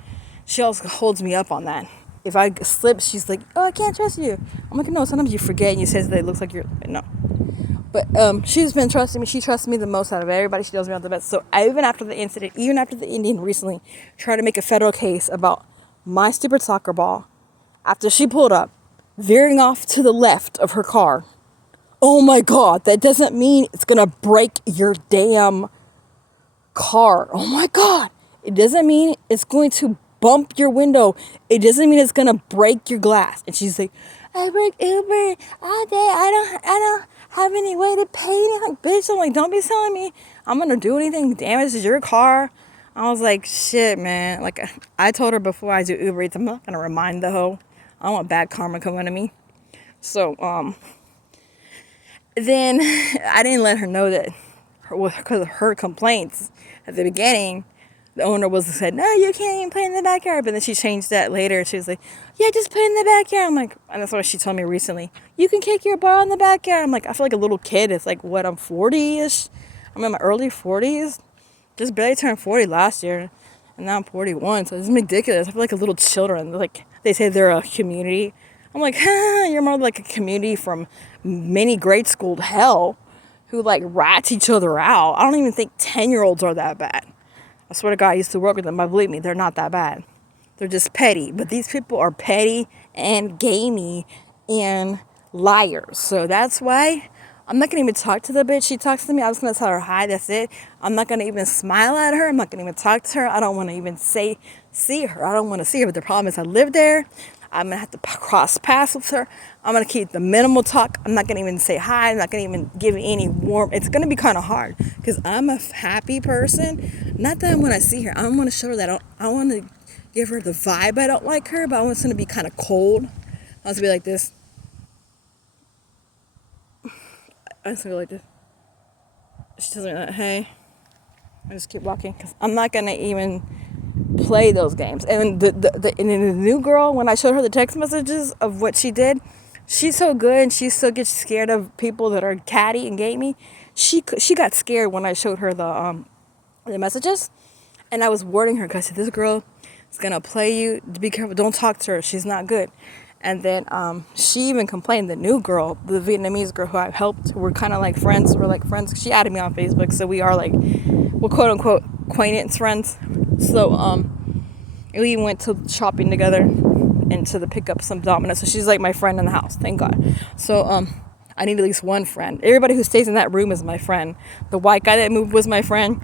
she also holds me up on that. If I slip, she's like, oh, I can't trust you. I'm like, no, sometimes you forget and you say that it looks like you're, no. But she's been trusting me. She trusts me the most out of everybody. She does me out the best. So even after the incident, even after the Indian recently tried to make a federal case about my stupid soccer ball, after she pulled up, veering off to the left of her car, oh my God, that doesn't mean it's going to break your damn car. Oh my God. It doesn't mean it's going to bump your window. It doesn't mean it's going to break your glass. And she's like, I work Uber all day. I don't have any way to pay you. Like, bitch, I'm like, don't be telling me I'm going to do anything damage to your car. I was like, shit, man. Like, I told her before I do Uber Eats, I'm not going to remind the hoe. I don't want bad karma coming to me. So, then I didn't let her know that because of her complaints at the beginning, the owner said, no, you can't even play in the backyard. But then she changed that later. She was like, yeah, just play in the backyard. I'm like, and that's what she told me recently. You can kick your ball in the backyard. I'm like, I feel like a little kid. It's like, what, I'm 40-ish. I'm in my early 40s. Just barely turned 40 last year. And now I'm 41. So it's ridiculous. I feel like a little children. Like, they say they're a community. I'm like, you're more like a community from mini grade school to hell who like rats each other out. I don't even think 10-year-olds are that bad. I swear to God, I used to work with them. But believe me, they're not that bad. They're just petty. But these people are petty and gamey and liars. So that's why I'm not going to even talk to the bitch. She talks to me. I was going to tell her hi. That's it. I'm not going to even smile at her. I'm not going to even talk to her. I don't want to even see her. I don't want to see her. But the problem is I live there. I'm going to have to cross paths with her. I'm going to keep the minimal talk. I'm not going to even say hi. I'm not going to even give any warm. It's going to be kind of hard because I'm a happy person. Not that when I see her, I don't want to show her that. I want to give her the vibe. I don't like her, but I want someone to be kind of cold. I want to be like this. I just go like this. She tells me that, hey. I just keep walking because I'm not going to even play those games. And the new girl, when I showed her the text messages of what she did, she's so good and she still gets scared of people that are catty and gamey. She got scared when I showed her the messages, and I was warning her because I said, this girl is gonna play you. Be careful, don't talk to her, she's not good. And then she even complained, the new girl, the Vietnamese girl who I helped, we're kind of like friends. We're like friends. She added me on Facebook, so we are like, we're quote unquote acquaintance friends. So we went to shopping together and to pick up some Domino's. So she's like my friend in the house, thank God. So I need at least one friend. Everybody who stays in that room is my friend. The white guy that moved was my friend,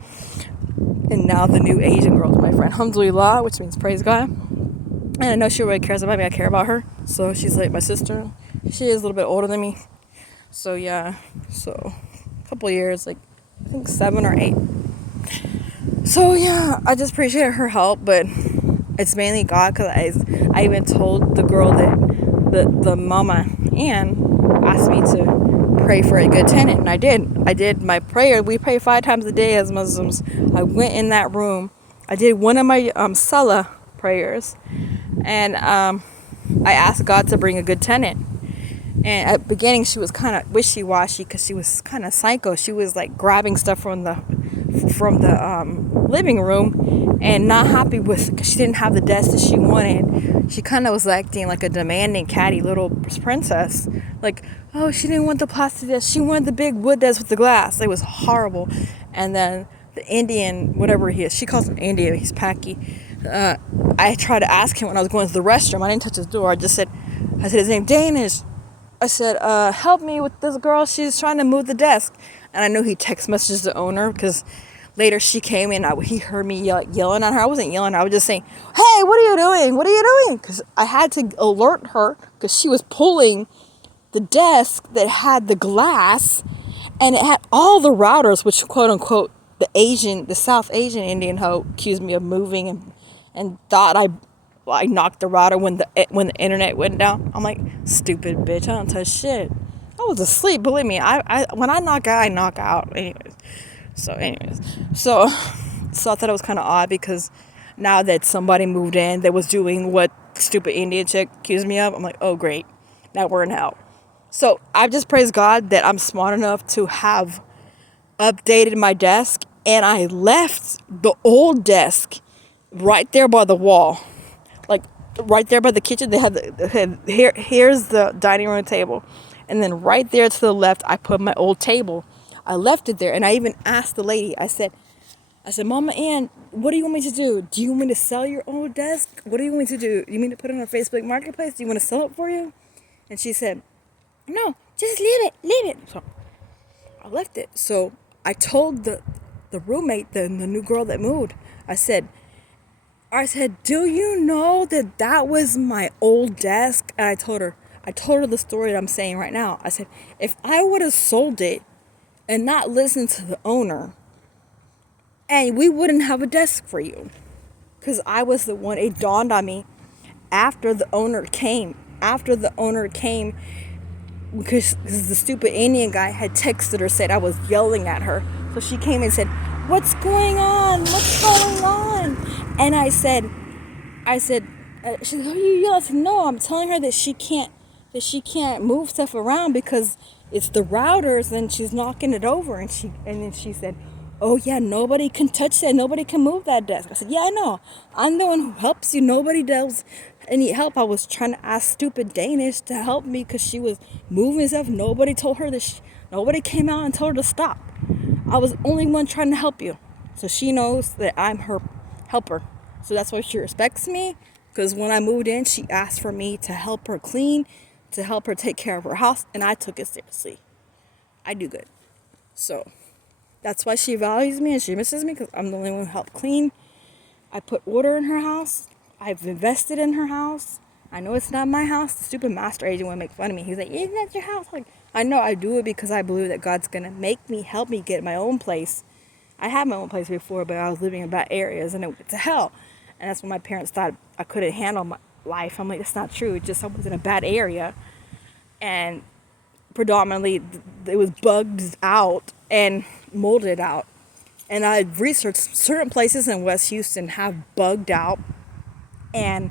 and now the new Asian girl is my friend. Alhamdulillah, which means praise God. And I know she really cares about me. I care about her. So she's like my sister. She is a little bit older than me. So yeah. So a couple years, like I think 7 or 8. So yeah, I just appreciate her help, but it's mainly God, because I even told the girl that the mama Ann asked me to pray for a good tenant, and I did my prayer. We pray 5 times a day as Muslims. I went in that room. I did one of my Salah prayers, and I asked God to bring a good tenant. And at the beginning, she was kind of wishy-washy because she was kind of psycho. She was like grabbing stuff from the living room and not happy with, because she didn't have the desk that she wanted. She kind of was acting like a demanding catty little princess. Like, oh, she didn't want the plastic desk. She wanted the big wood desk with the glass. It was horrible. And then the Indian, whatever he is, she calls him Indian. He's Paki. I tried to ask him when I was going to the restroom. I didn't touch his door. I said his name Danish. I said, help me with this girl. She's trying to move the desk. And I knew he text messaged the owner, because later she came in. He heard me yelling at her. I wasn't yelling. I was just saying, hey, what are you doing? What are you doing? Because I had to alert her, because she was pulling the desk that had the glass, and it had all the routers, which quote unquote the South Asian Indian hoe accused me of moving and thought I knocked the router when the internet went down. I'm like, stupid bitch, I don't touch shit. I was asleep, believe me. I when I knock out, I knock out. So I thought it was kind of odd because now that somebody moved in that was doing what stupid Indian chick accused me of, I'm like, oh great, now we're in hell. So I just praise God that I'm smart enough to have updated my desk, and I left the old desk right there by the wall, like right there by the kitchen. They had here's the dining room table, and then right there to the left I put my old table. I left it there, and I even asked the lady. I said, Mama Ann, what do you want me to do? Do you want me to sell your old desk? What do you want me to do? You mean to put it on Facebook Marketplace? Do you want to sell it for you? And she said, no, just leave it. So I left it. So I told the roommate, the new girl that moved, I said, do you know that was my old desk? And I told her the story that I'm saying right now. I said, if I would have sold it and not listened to the owner, and we wouldn't have a desk for you. Because I was the one, it dawned on me after the owner came. Because the stupid Indian guy had texted her, said I was yelling at her. So she came and said, what's going on? And I said, she said, oh, you yell? I said, no, I'm telling her that she can't move stuff around because it's the routers, and she's knocking it over. And then she said, oh yeah, nobody can touch that. Nobody can move that desk. I said, yeah, I know. I'm the one who helps you. Nobody does any help. I was trying to ask stupid Danish to help me because she was moving stuff. Nobody told her nobody came out and told her to stop. I was the only one trying to help you. So she knows that I'm her helper. So that's why she respects me, because when I moved in, she asked for me to help her clean, to help her take care of her house, and I took it seriously. I do good. So that's why she values me and she misses me, because I'm the only one who helped clean. I put order in her house. I've invested in her house. I know it's not my house. The stupid master agent would make fun of me. He's like, isn't that your house? Like, I know I do it because I believe that God's going to help me get my own place. I had my own place before, but I was living in bad areas and it went to hell. And that's when my parents thought I couldn't handle my life. I'm like, that's not true. It's just I was in a bad area. And predominantly it was bugged out and molded out. And I researched certain places in West Houston have bugged out and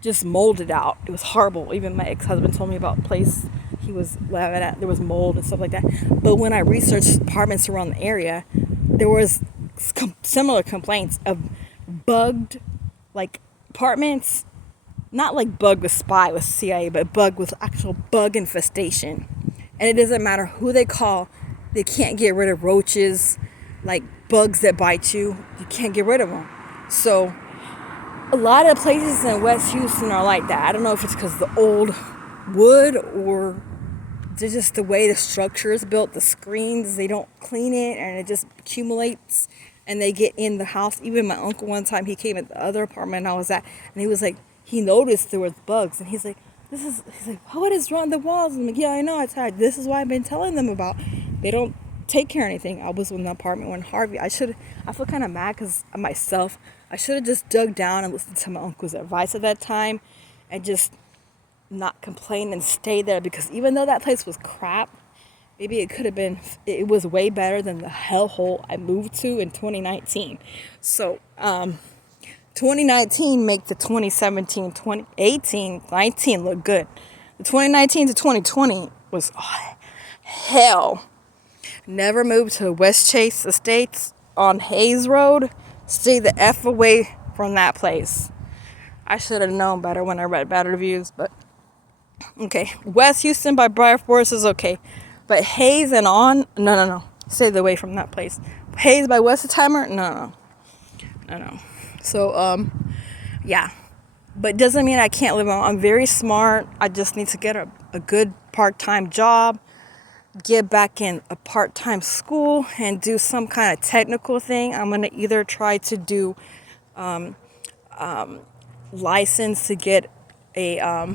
just molded out. It was horrible. Even my ex-husband told me about a place he was living at. There was mold and stuff like that. But when I researched apartments around the area, there was similar complaints of bugged, like, apartments. Not like bug with spy with CIA, but bug with actual bug infestation. And it doesn't matter who they call, they can't get rid of roaches, like bugs that bite you. You can't get rid of them. So a lot of places in West Houston are like that. I don't know if it's because the old wood or just the way the structure is built, the screens, they don't clean it and it just accumulates and they get in the house. Even my uncle, one time he came at the other apartment I was at, and he was like, he noticed there was bugs, and he's like, what is wrong with the walls? I'm like, yeah, I know, it's hard. This is why I've been telling them about. They don't take care of anything. I was in the apartment when Harvey, I feel kind of mad because myself, I should have just dug down and listened to my uncle's advice at that time and just not complain and stay there, because even though that place was crap, maybe it was way better than the hellhole I moved to in 2019. So, 2019 make the 2017, 2018, 19 look good. The 2019 to 2020 was hell. Never moved to West Chase Estates on Hayes Road. Stay the F away from that place. I should have known better when I read bad reviews, but okay. West Houston by Briar Forest is okay. But Hayes and on, no. Stay away from that place. Hayes by Westheimer, no. So, yeah. But doesn't mean I can't live on. I'm very smart. I just need to get a good part-time job, get back in a part-time school, and do some kind of technical thing. I'm going to either try to do license to get a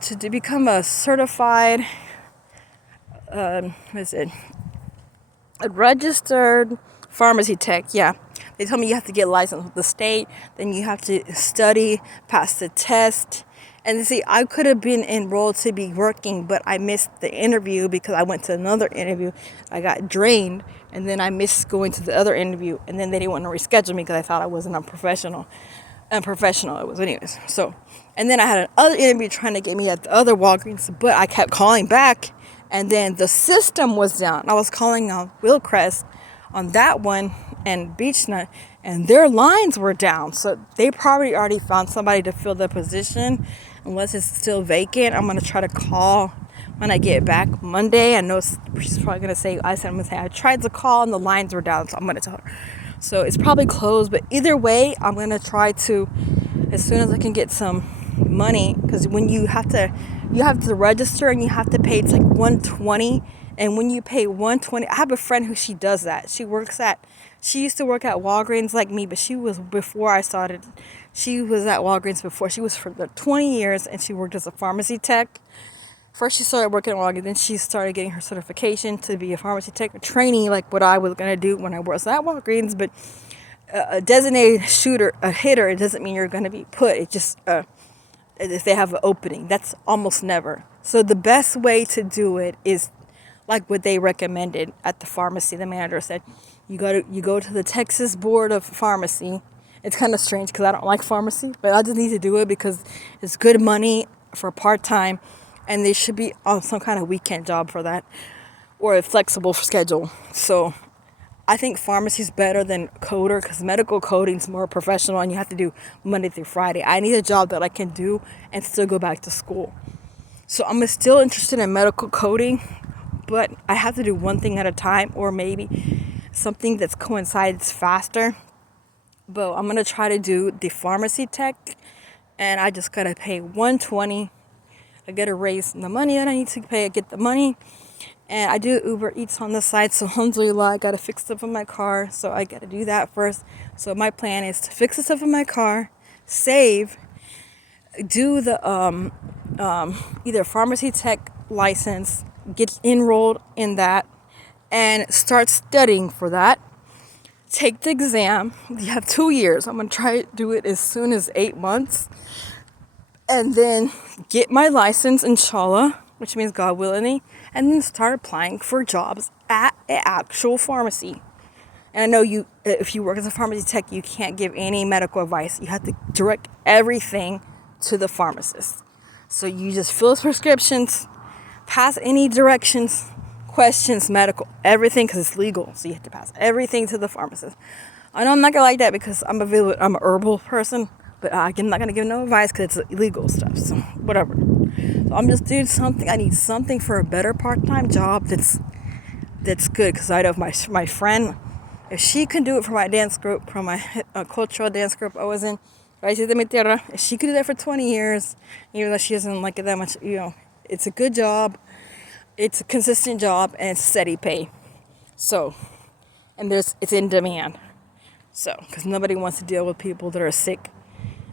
to become a certified what is it? A registered pharmacy tech, yeah. They told me you have to get licensed with the state, then you have to study, pass the test. And see, I could have been enrolled to be working, but I missed the interview because I went to another interview. I got drained, and then I missed going to the other interview, and then they didn't want to reschedule me because I thought I wasn't unprofessional. Unprofessional it was anyways. So, and then I had another interview trying to get me at the other Walgreens, but I kept calling back, and then the system was down. I was calling on Willcrest on that one and Beechnut, and their lines were down. So they probably already found somebody to fill the position. Unless it's still vacant, I'm gonna try to call when I get back Monday. I know she's probably gonna say, I'm gonna say I tried to call and the lines were down, so I'm gonna tell her. So it's probably closed, but either way, I'm gonna try to, as soon as I can get some money, because when you have to register and you have to pay, it's like $120. And when you pay $120, I have a friend who she does that. She used to work at Walgreens like me, but she was before I started. She was at Walgreens before. She was for 20 years, and she worked as a pharmacy tech. First, she started working at Walgreens, then she started getting her certification to be a pharmacy tech, a trainee, like what I was gonna do when I was at Walgreens. But a designated shooter, a hitter, it doesn't mean you're gonna be put. It just if they have an opening, that's almost never. So the best way to do it is like what they recommended at the pharmacy. The manager said, you go to the Texas Board of Pharmacy. It's kind of strange because I don't like pharmacy, but I just need to do it because it's good money for part-time, and they should be on some kind of weekend job for that or a flexible schedule. So I think pharmacy is better than coder because medical coding is more professional and you have to do Monday through Friday. I need a job that I can do and still go back to school. So I'm still interested in medical coding, but I have to do one thing at a time, or maybe something that coincides faster. But I'm gonna try to do the pharmacy tech, and I just gotta pay $120. I gotta raise the money that I need to pay. I get the money, and I do Uber Eats on the side. So alhamdulillah, I gotta fix stuff in my car, so I gotta do that first. So my plan is to fix the stuff in my car, save, do the either pharmacy tech license, get enrolled in that, and start studying for that. Take the exam. You have 2 years. I'm going to try to do it as soon as 8 months. And then get my license, inshallah, which means God willing, and then start applying for jobs at an actual pharmacy. And I know if you work as a pharmacy tech, you can't give any medical advice. You have to direct everything to the pharmacist. So you just fill prescriptions, pass any directions, questions, medical, everything, because it's legal. So you have to pass everything to the pharmacist. I know I'm not gonna like that because I'm an herbal person, but I'm not gonna give no advice because it's illegal stuff. So whatever. So I'm just doing something. I need something for a better part-time job that's good, because I know if my friend, if she can do it for my dance group, for my cultural dance group I was in, if she could do that for 20 years, even though she doesn't like it that much, it's a good job. It's a consistent job and it's steady pay. So, and it's in demand. So, because nobody wants to deal with people that are sick,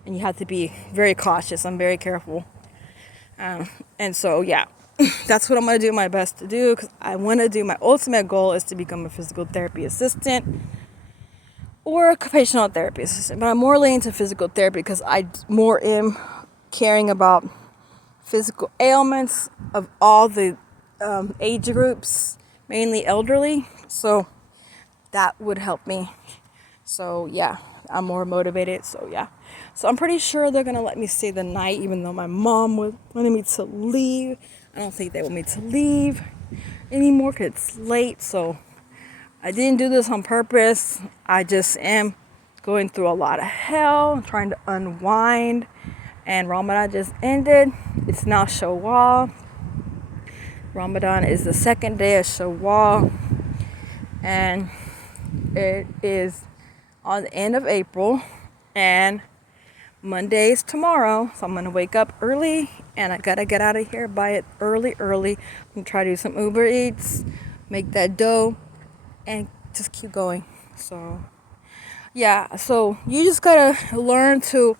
and you have to be very cautious. I'm very careful. And so, yeah, that's what I'm going to do my best to do, because I want to do, my ultimate goal is to become a physical therapy assistant or occupational therapy assistant. But I'm more leaning to physical therapy because I more am caring about physical ailments of all the age groups, mainly elderly. So that would help me. So yeah, I'm more motivated. So yeah, so I'm pretty sure they're gonna let me stay the night, even though my mom wanted me to leave. I don't think they want me to leave anymore because it's late. So I didn't do this on purpose. I just am going through a lot of hell, trying to unwind. And Ramadan just ended. It's now Shawwal. Ramadan is the second day of Shawwal, and it is on the end of April, and Monday is tomorrow, so I'm going to wake up early, and I got to get out of here by it early. I'm going to try to do some Uber Eats, make that dough, and just keep going. So, yeah, so you just got to learn to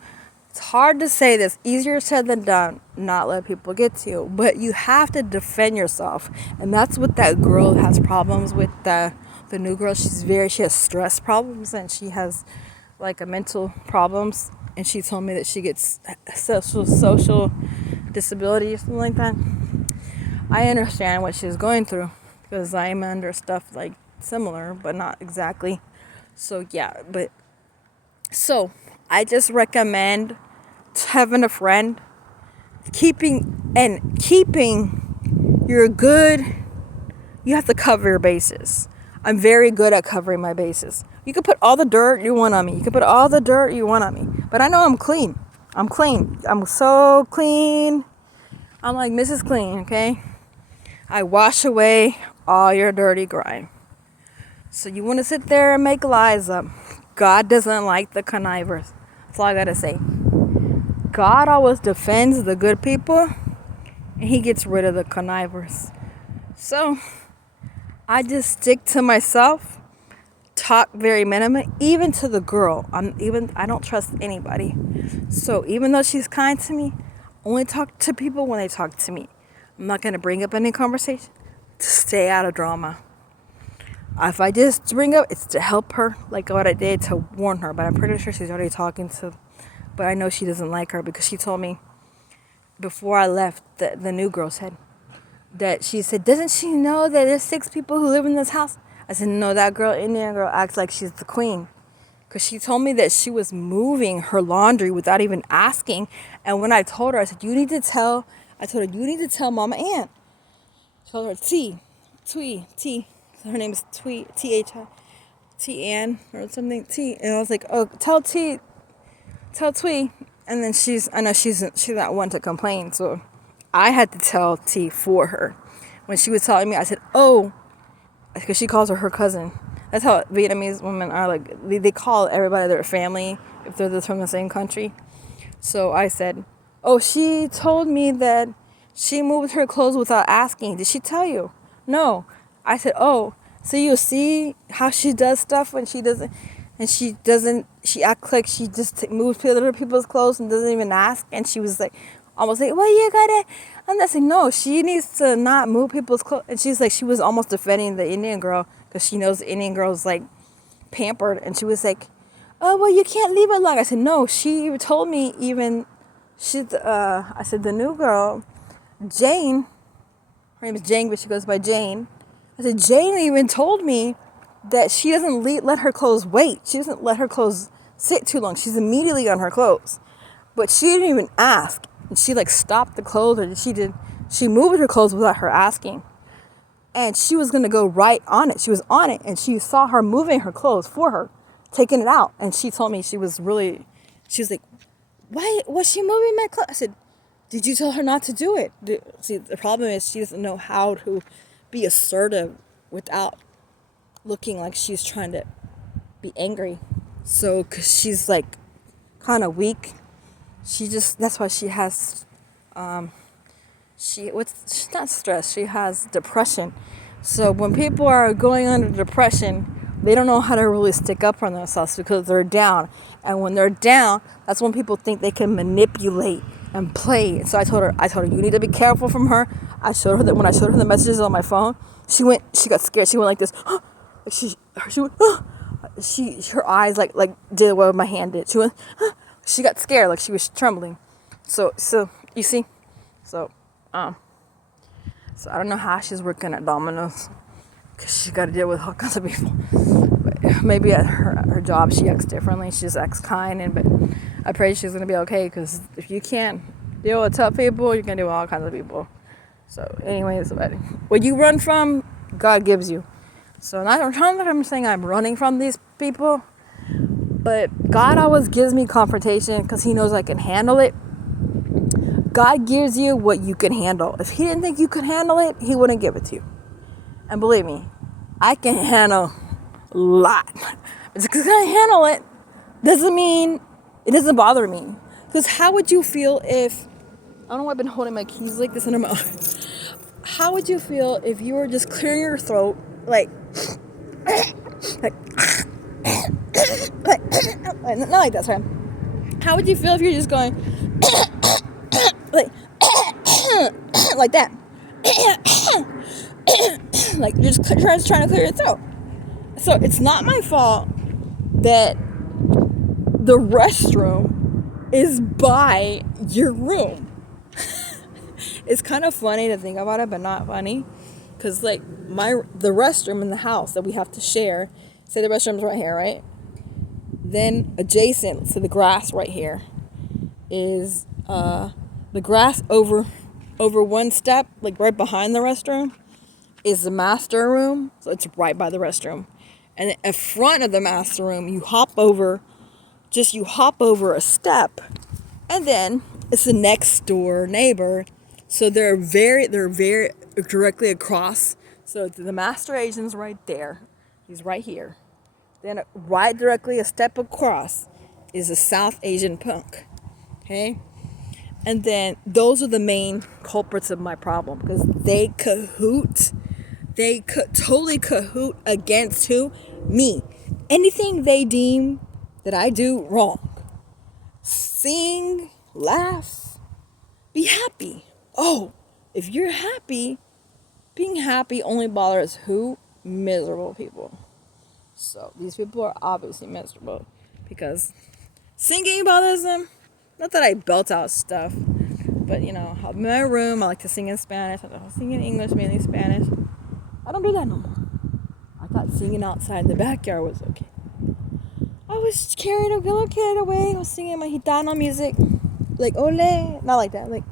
It's hard to say this, easier said than done, not let people get to you, but you have to defend yourself. And that's what that girl has problems with, the new girl. She has stress problems, and she has like a mental problems, and she told me that she gets social disability or something like that. I understand what she's going through because I'm under stuff like similar, but not exactly. So yeah, but so I just recommend having a friend, keeping you're good. You have to cover your bases. I'm very good at covering my bases. You can put all the dirt you want on me. You can put all the dirt you want on me. But I know I'm clean. I'm clean. I'm so clean. I'm like Mrs. Clean, okay? I wash away all your dirty grime. So you want to sit there and make lies up. God doesn't like the connivers. That's all I gotta say. God always defends the good people, and he gets rid of the connivers. So I just stick to myself, talk very minimum, even to the girl. I don't trust anybody. So even though she's kind to me, only talk to people when they talk to me. I'm not gonna bring up any conversation to stay out of drama. If I just bring up, it's to help her, like what I did to warn her. But I'm pretty sure she's already talking to. But I know she doesn't like her because she told me before I left, the new girl said that she said, doesn't she know that there's 6 people who live in this house? I said, no, that girl, Indian girl, acts like she's the queen. Because she told me that she was moving her laundry without even asking. And when I told her, I said, you need to tell Mama Ann. I told her T. Her name is Twee, T-H-I, T Ann or something, T. And I was like, oh, tell Twee. And then I know she's not one to complain. So I had to tell T for her. When she was telling me, I said, oh, because she calls her cousin. That's how Vietnamese women are. Like, they call everybody their family if they're from the same country. So I said, oh, she told me that she moved her clothes without asking. Did she tell you? No. I said, oh, so you see how she does stuff when she doesn't, and she acts like she just moves other people's clothes and doesn't even ask. And she was like, almost like, well, you gotta, I'm not saying, no, she needs to not move people's clothes. And she's like, she was almost defending the Indian girl because she knows the Indian girl's like pampered. And she was like, oh, well, you can't leave it long. I said, no, she told me even, I said, the new girl, Jane, her name is Jane, but she goes by Jane. I said, Jane even told me that she doesn't let her clothes wait. She doesn't let her clothes sit too long. She's immediately on her clothes. But she didn't even ask. And she like stopped the clothes, or she moved her clothes without her asking. And she was going to go right on it. She was on it, and she saw her moving her clothes for her, taking it out. And she told me she was like, why was she moving my clothes? I said, did you tell her not to do it? See, the problem is she doesn't know how to be assertive without looking like she's trying to be angry. So, because she's like kind of weak, that's why she has, she's not stress, she has depression. So when people are going under depression, they don't know how to really stick up for themselves because they're down. And when they're down, that's when people think they can manipulate and play. So I told her, you need to be careful from her. I showed her that when I showed her the messages on my phone, she got scared. She went like this. Her eyes like did what my hand did. She got scared, like she was trembling. So you see, so I don't know how she's working at Domino's, because she got to deal with all kinds of people. But maybe at her job she acts differently. She just acts kind, but I pray she's gonna be okay, because if you can't deal with tough people, you can deal with all kinds of people. So anyways, what you run from, God gives you. So I'm saying I'm running from these people, but God always gives me confrontation because he knows I can handle it. God gives you what you can handle. If he didn't think you could handle it, he wouldn't give it to you. And believe me, I can handle a lot. Just because I handle it doesn't mean it doesn't bother me. Because how would you feel if, I don't know why I've been holding my keys like this in my mouth. How would you feel if you were just clearing your throat, like not like that, sorry. How would you feel if you're just going like like that? Like you're just trying to clear your throat. So it's not my fault that the restroom is by your room. It's kind of funny to think about it, but not funny. Because like the restroom in the house that we have to share, say the restroom's right here, right? Then adjacent to the grass right here is the grass over one step, like right behind the restroom, is the master room. So it's right by the restroom. And in front of the master room, you hop over a step, and then it's the next door neighbor. So they're very directly across. So the master agent's right there. He's right here. Then right directly a step across is a South Asian punk. Okay? And then those are the main culprits of my problem, because they totally cahoot against who? Me. Anything they deem that I do wrong. Sing, laugh, be happy. Oh, if you're happy, being happy only bothers who? Miserable people. So these people are obviously miserable because singing bothers them. Not that I belt out stuff, but in my room I like to sing in Spanish. I sing in English, mainly Spanish. I don't do that no more. I thought singing outside in the backyard was okay. I was carrying a little kid away. I was singing my Gitano music, like ole, not like that. Like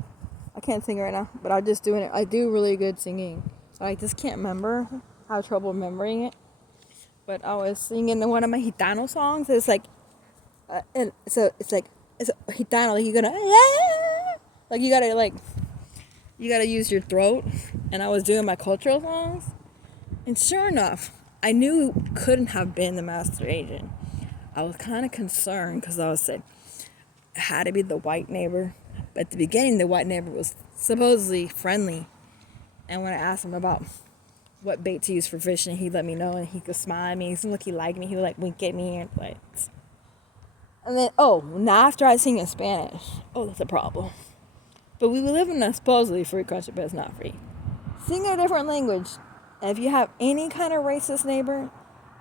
I can't sing right now, but I'm just doing it. I do really good singing. I just can't remember. I have trouble remembering it. But I was singing one of my Gitano songs. It's like, and so it's a Gitano. Like you gotta use your throat. And I was doing my cultural songs, and sure enough, I knew it couldn't have been the master agent. I was kind of concerned because I was saying it had to be the white neighbor. But at the beginning, the white neighbor was supposedly friendly. And when I asked him about what bait to use for fishing, he let me know, and he could smile at me. He seemed like he liked me. He would wink at me and And then now after I sing in Spanish, that's a problem. But we live in a supposedly free country, but it's not free. Sing in a different language. And if you have any kind of racist neighbor,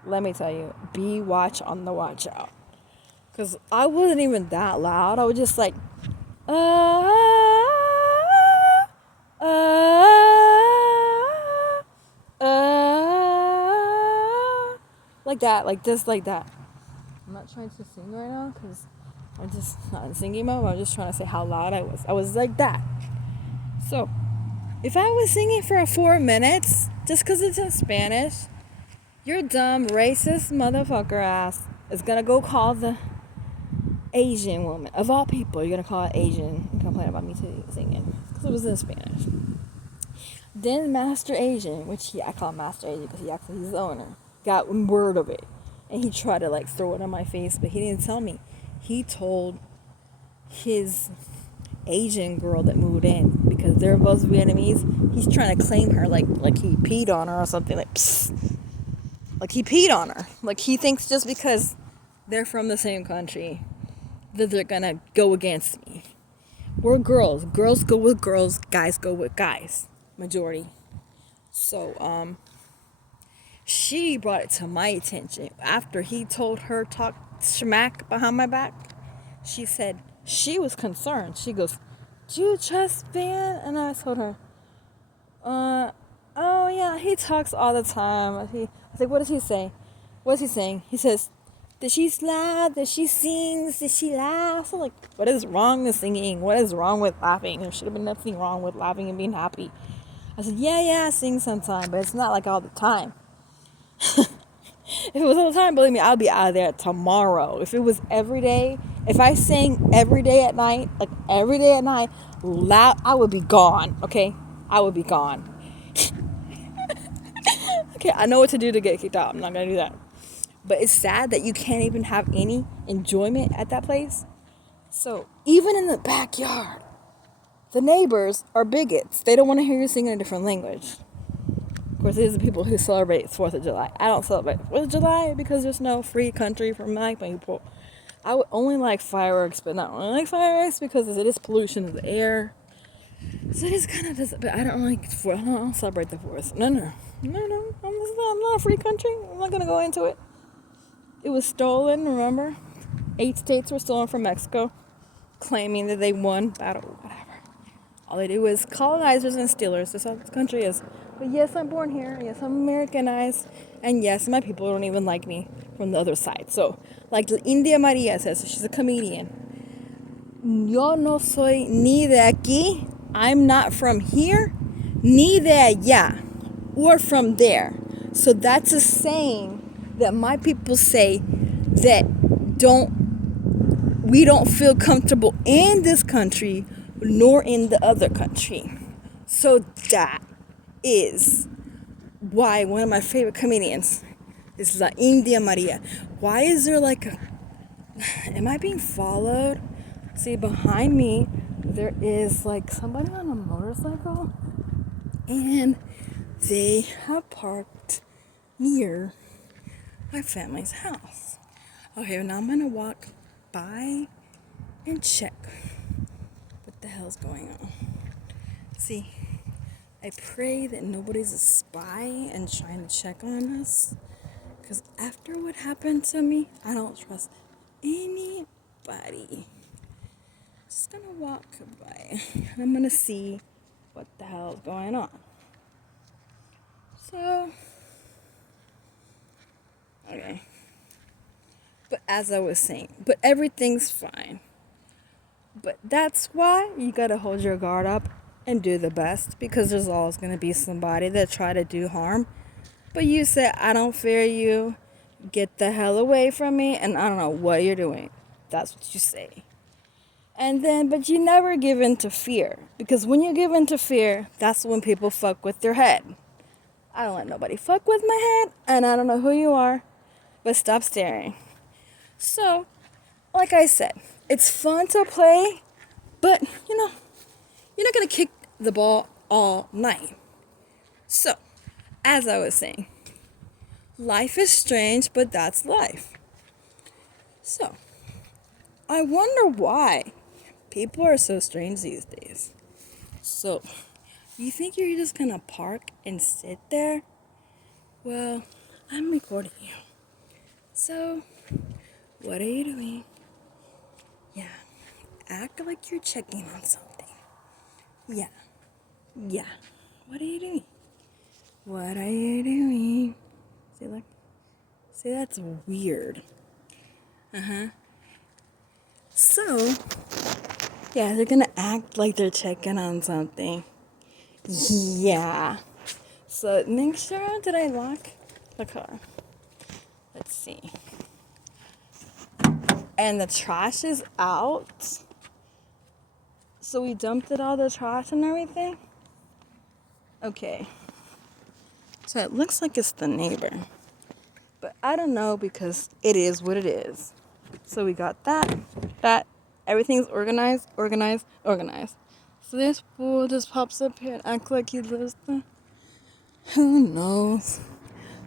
let me tell you, on the watch out. Because I wasn't even that loud. I was just like, like that, just like that. I'm not trying to sing right now because I'm just not in singing mode. I'm just trying to say how loud I was. I was like that. So, if I was singing for 4 minutes, just because it's in Spanish, your dumb, racist motherfucker ass is going to go call the Asian woman. Of all people, you're going to call it Asian and complain about me singing. Because it was in Spanish. Then Master Asian, I call him Master Asian because he's the owner, got word of it. And he tried to throw it in my face, but he didn't tell me. He told his Asian girl that moved in, because they're both Vietnamese, he's trying to claim her like he peed on her or something, like he peed on her. Like he thinks just because they're from the same country that they're gonna go against me. We're girls. Girls go with girls, guys go with guys. Majority. So, she brought it to my attention after he told her talk smack behind my back. She said she was concerned. She goes, "Do you trust Van?" And I told her, "Oh yeah, he talks all the time." I was like, "What does he say? What's he saying?" He says, "Did she laugh? Did she sing? Did she laugh?" I'm like, what is wrong with singing? What is wrong with laughing? There should have been nothing wrong with laughing and being happy. I said, yeah, I sing sometime, but it's not like all the time. If it was all the time, believe me, I'll be out of there tomorrow. If it was every day, if I sang every day at night, loud, I would be gone, okay? I would be gone. Okay, I know what to do to get kicked out. I'm not going to do that. But it's sad that you can't even have any enjoyment at that place. So, even in the backyard, the neighbors are bigots. They don't want to hear you sing in a different language. Of course, these are the people who celebrate 4th of July. I don't celebrate 4th of July because there's no free country for my people. I would only like fireworks, but not only like fireworks because it is pollution of the air. So it is kind of just, but I don't like, I don't celebrate the 4th. No. I'm not a free country. I'm not going to go into it. It was stolen, remember? 8 states were stolen from Mexico, claiming that they won battle, whatever. All they do is colonizers and stealers. That's how this country is. But yes, I'm born here. Yes, I'm Americanized. And yes, my people don't even like me from the other side. So, like India Maria says, she's a comedian. Yo no soy ni de aquí. I'm not from here, ni de allá, or from there. So that's a saying that my people say that we don't feel comfortable in this country nor in the other country. So that is why one of my favorite comedians is La India Maria. Why is there like a... Am I being followed? See, behind me, there is like somebody on a motorcycle, and they have parked near my family's house. Okay, now I'm gonna walk by and check what the hell's going on. See, I pray that nobody's a spy and trying to check on us, because after what happened to me, I don't trust anybody. Just gonna walk by. I'm gonna see what the hell is going on. So, okay. But as I was saying, but everything's fine. But that's why you gotta hold your guard up and do the best, because there's always gonna be somebody that try to do harm. But you say, I don't fear you. Get the hell away from me, and I don't know what you're doing. That's what you say. And then, but you never give in to fear. Because when you give in to fear, that's when people fuck with your head. I don't let nobody fuck with my head, and I don't know who you are, but stop staring. So, like I said, it's fun to play, but, you're not going to kick the ball all night. So, as I was saying, life is strange, but that's life. So, I wonder why people are so strange these days. So, you think you're just gonna park and sit there? Well, I'm recording you. So, what are you doing? Yeah, act like you're checking on something. Yeah. What are you doing? What are you doing? See, look. See, that's weird. So, yeah, they're gonna act like they're checking on something. Yeah. So make sure that I lock the car. Let's see. And the trash is out. So we dumped all the trash and everything. Okay. So it looks like it's the neighbor. But I don't know, because it is what it is. So we got that. Everything's organized. So this fool just pops up here and acts like he lives there. Who knows?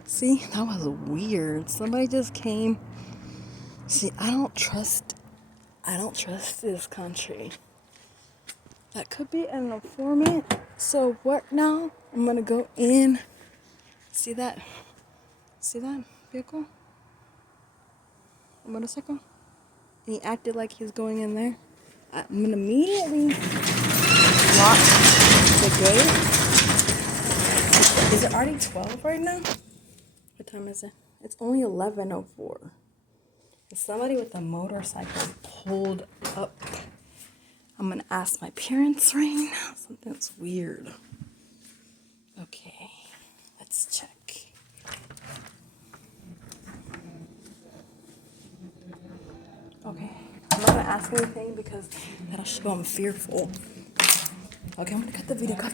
See, that was weird. Somebody just came. See, I don't trust this country. That could be an informant. So what now? I'm gonna go in. See that vehicle? A motorcycle? And he acted like he was going in there. I'm gonna immediately lock the gate. Is it already 12 right now? What time is it? It's only 11:04. Somebody with a motorcycle pulled up. I'm gonna ask my parents right now. Something's weird. Okay, let's check. Okay, I'm not gonna ask anything because that'll show I'm fearful. Okay, I'm gonna cut the video. Cut.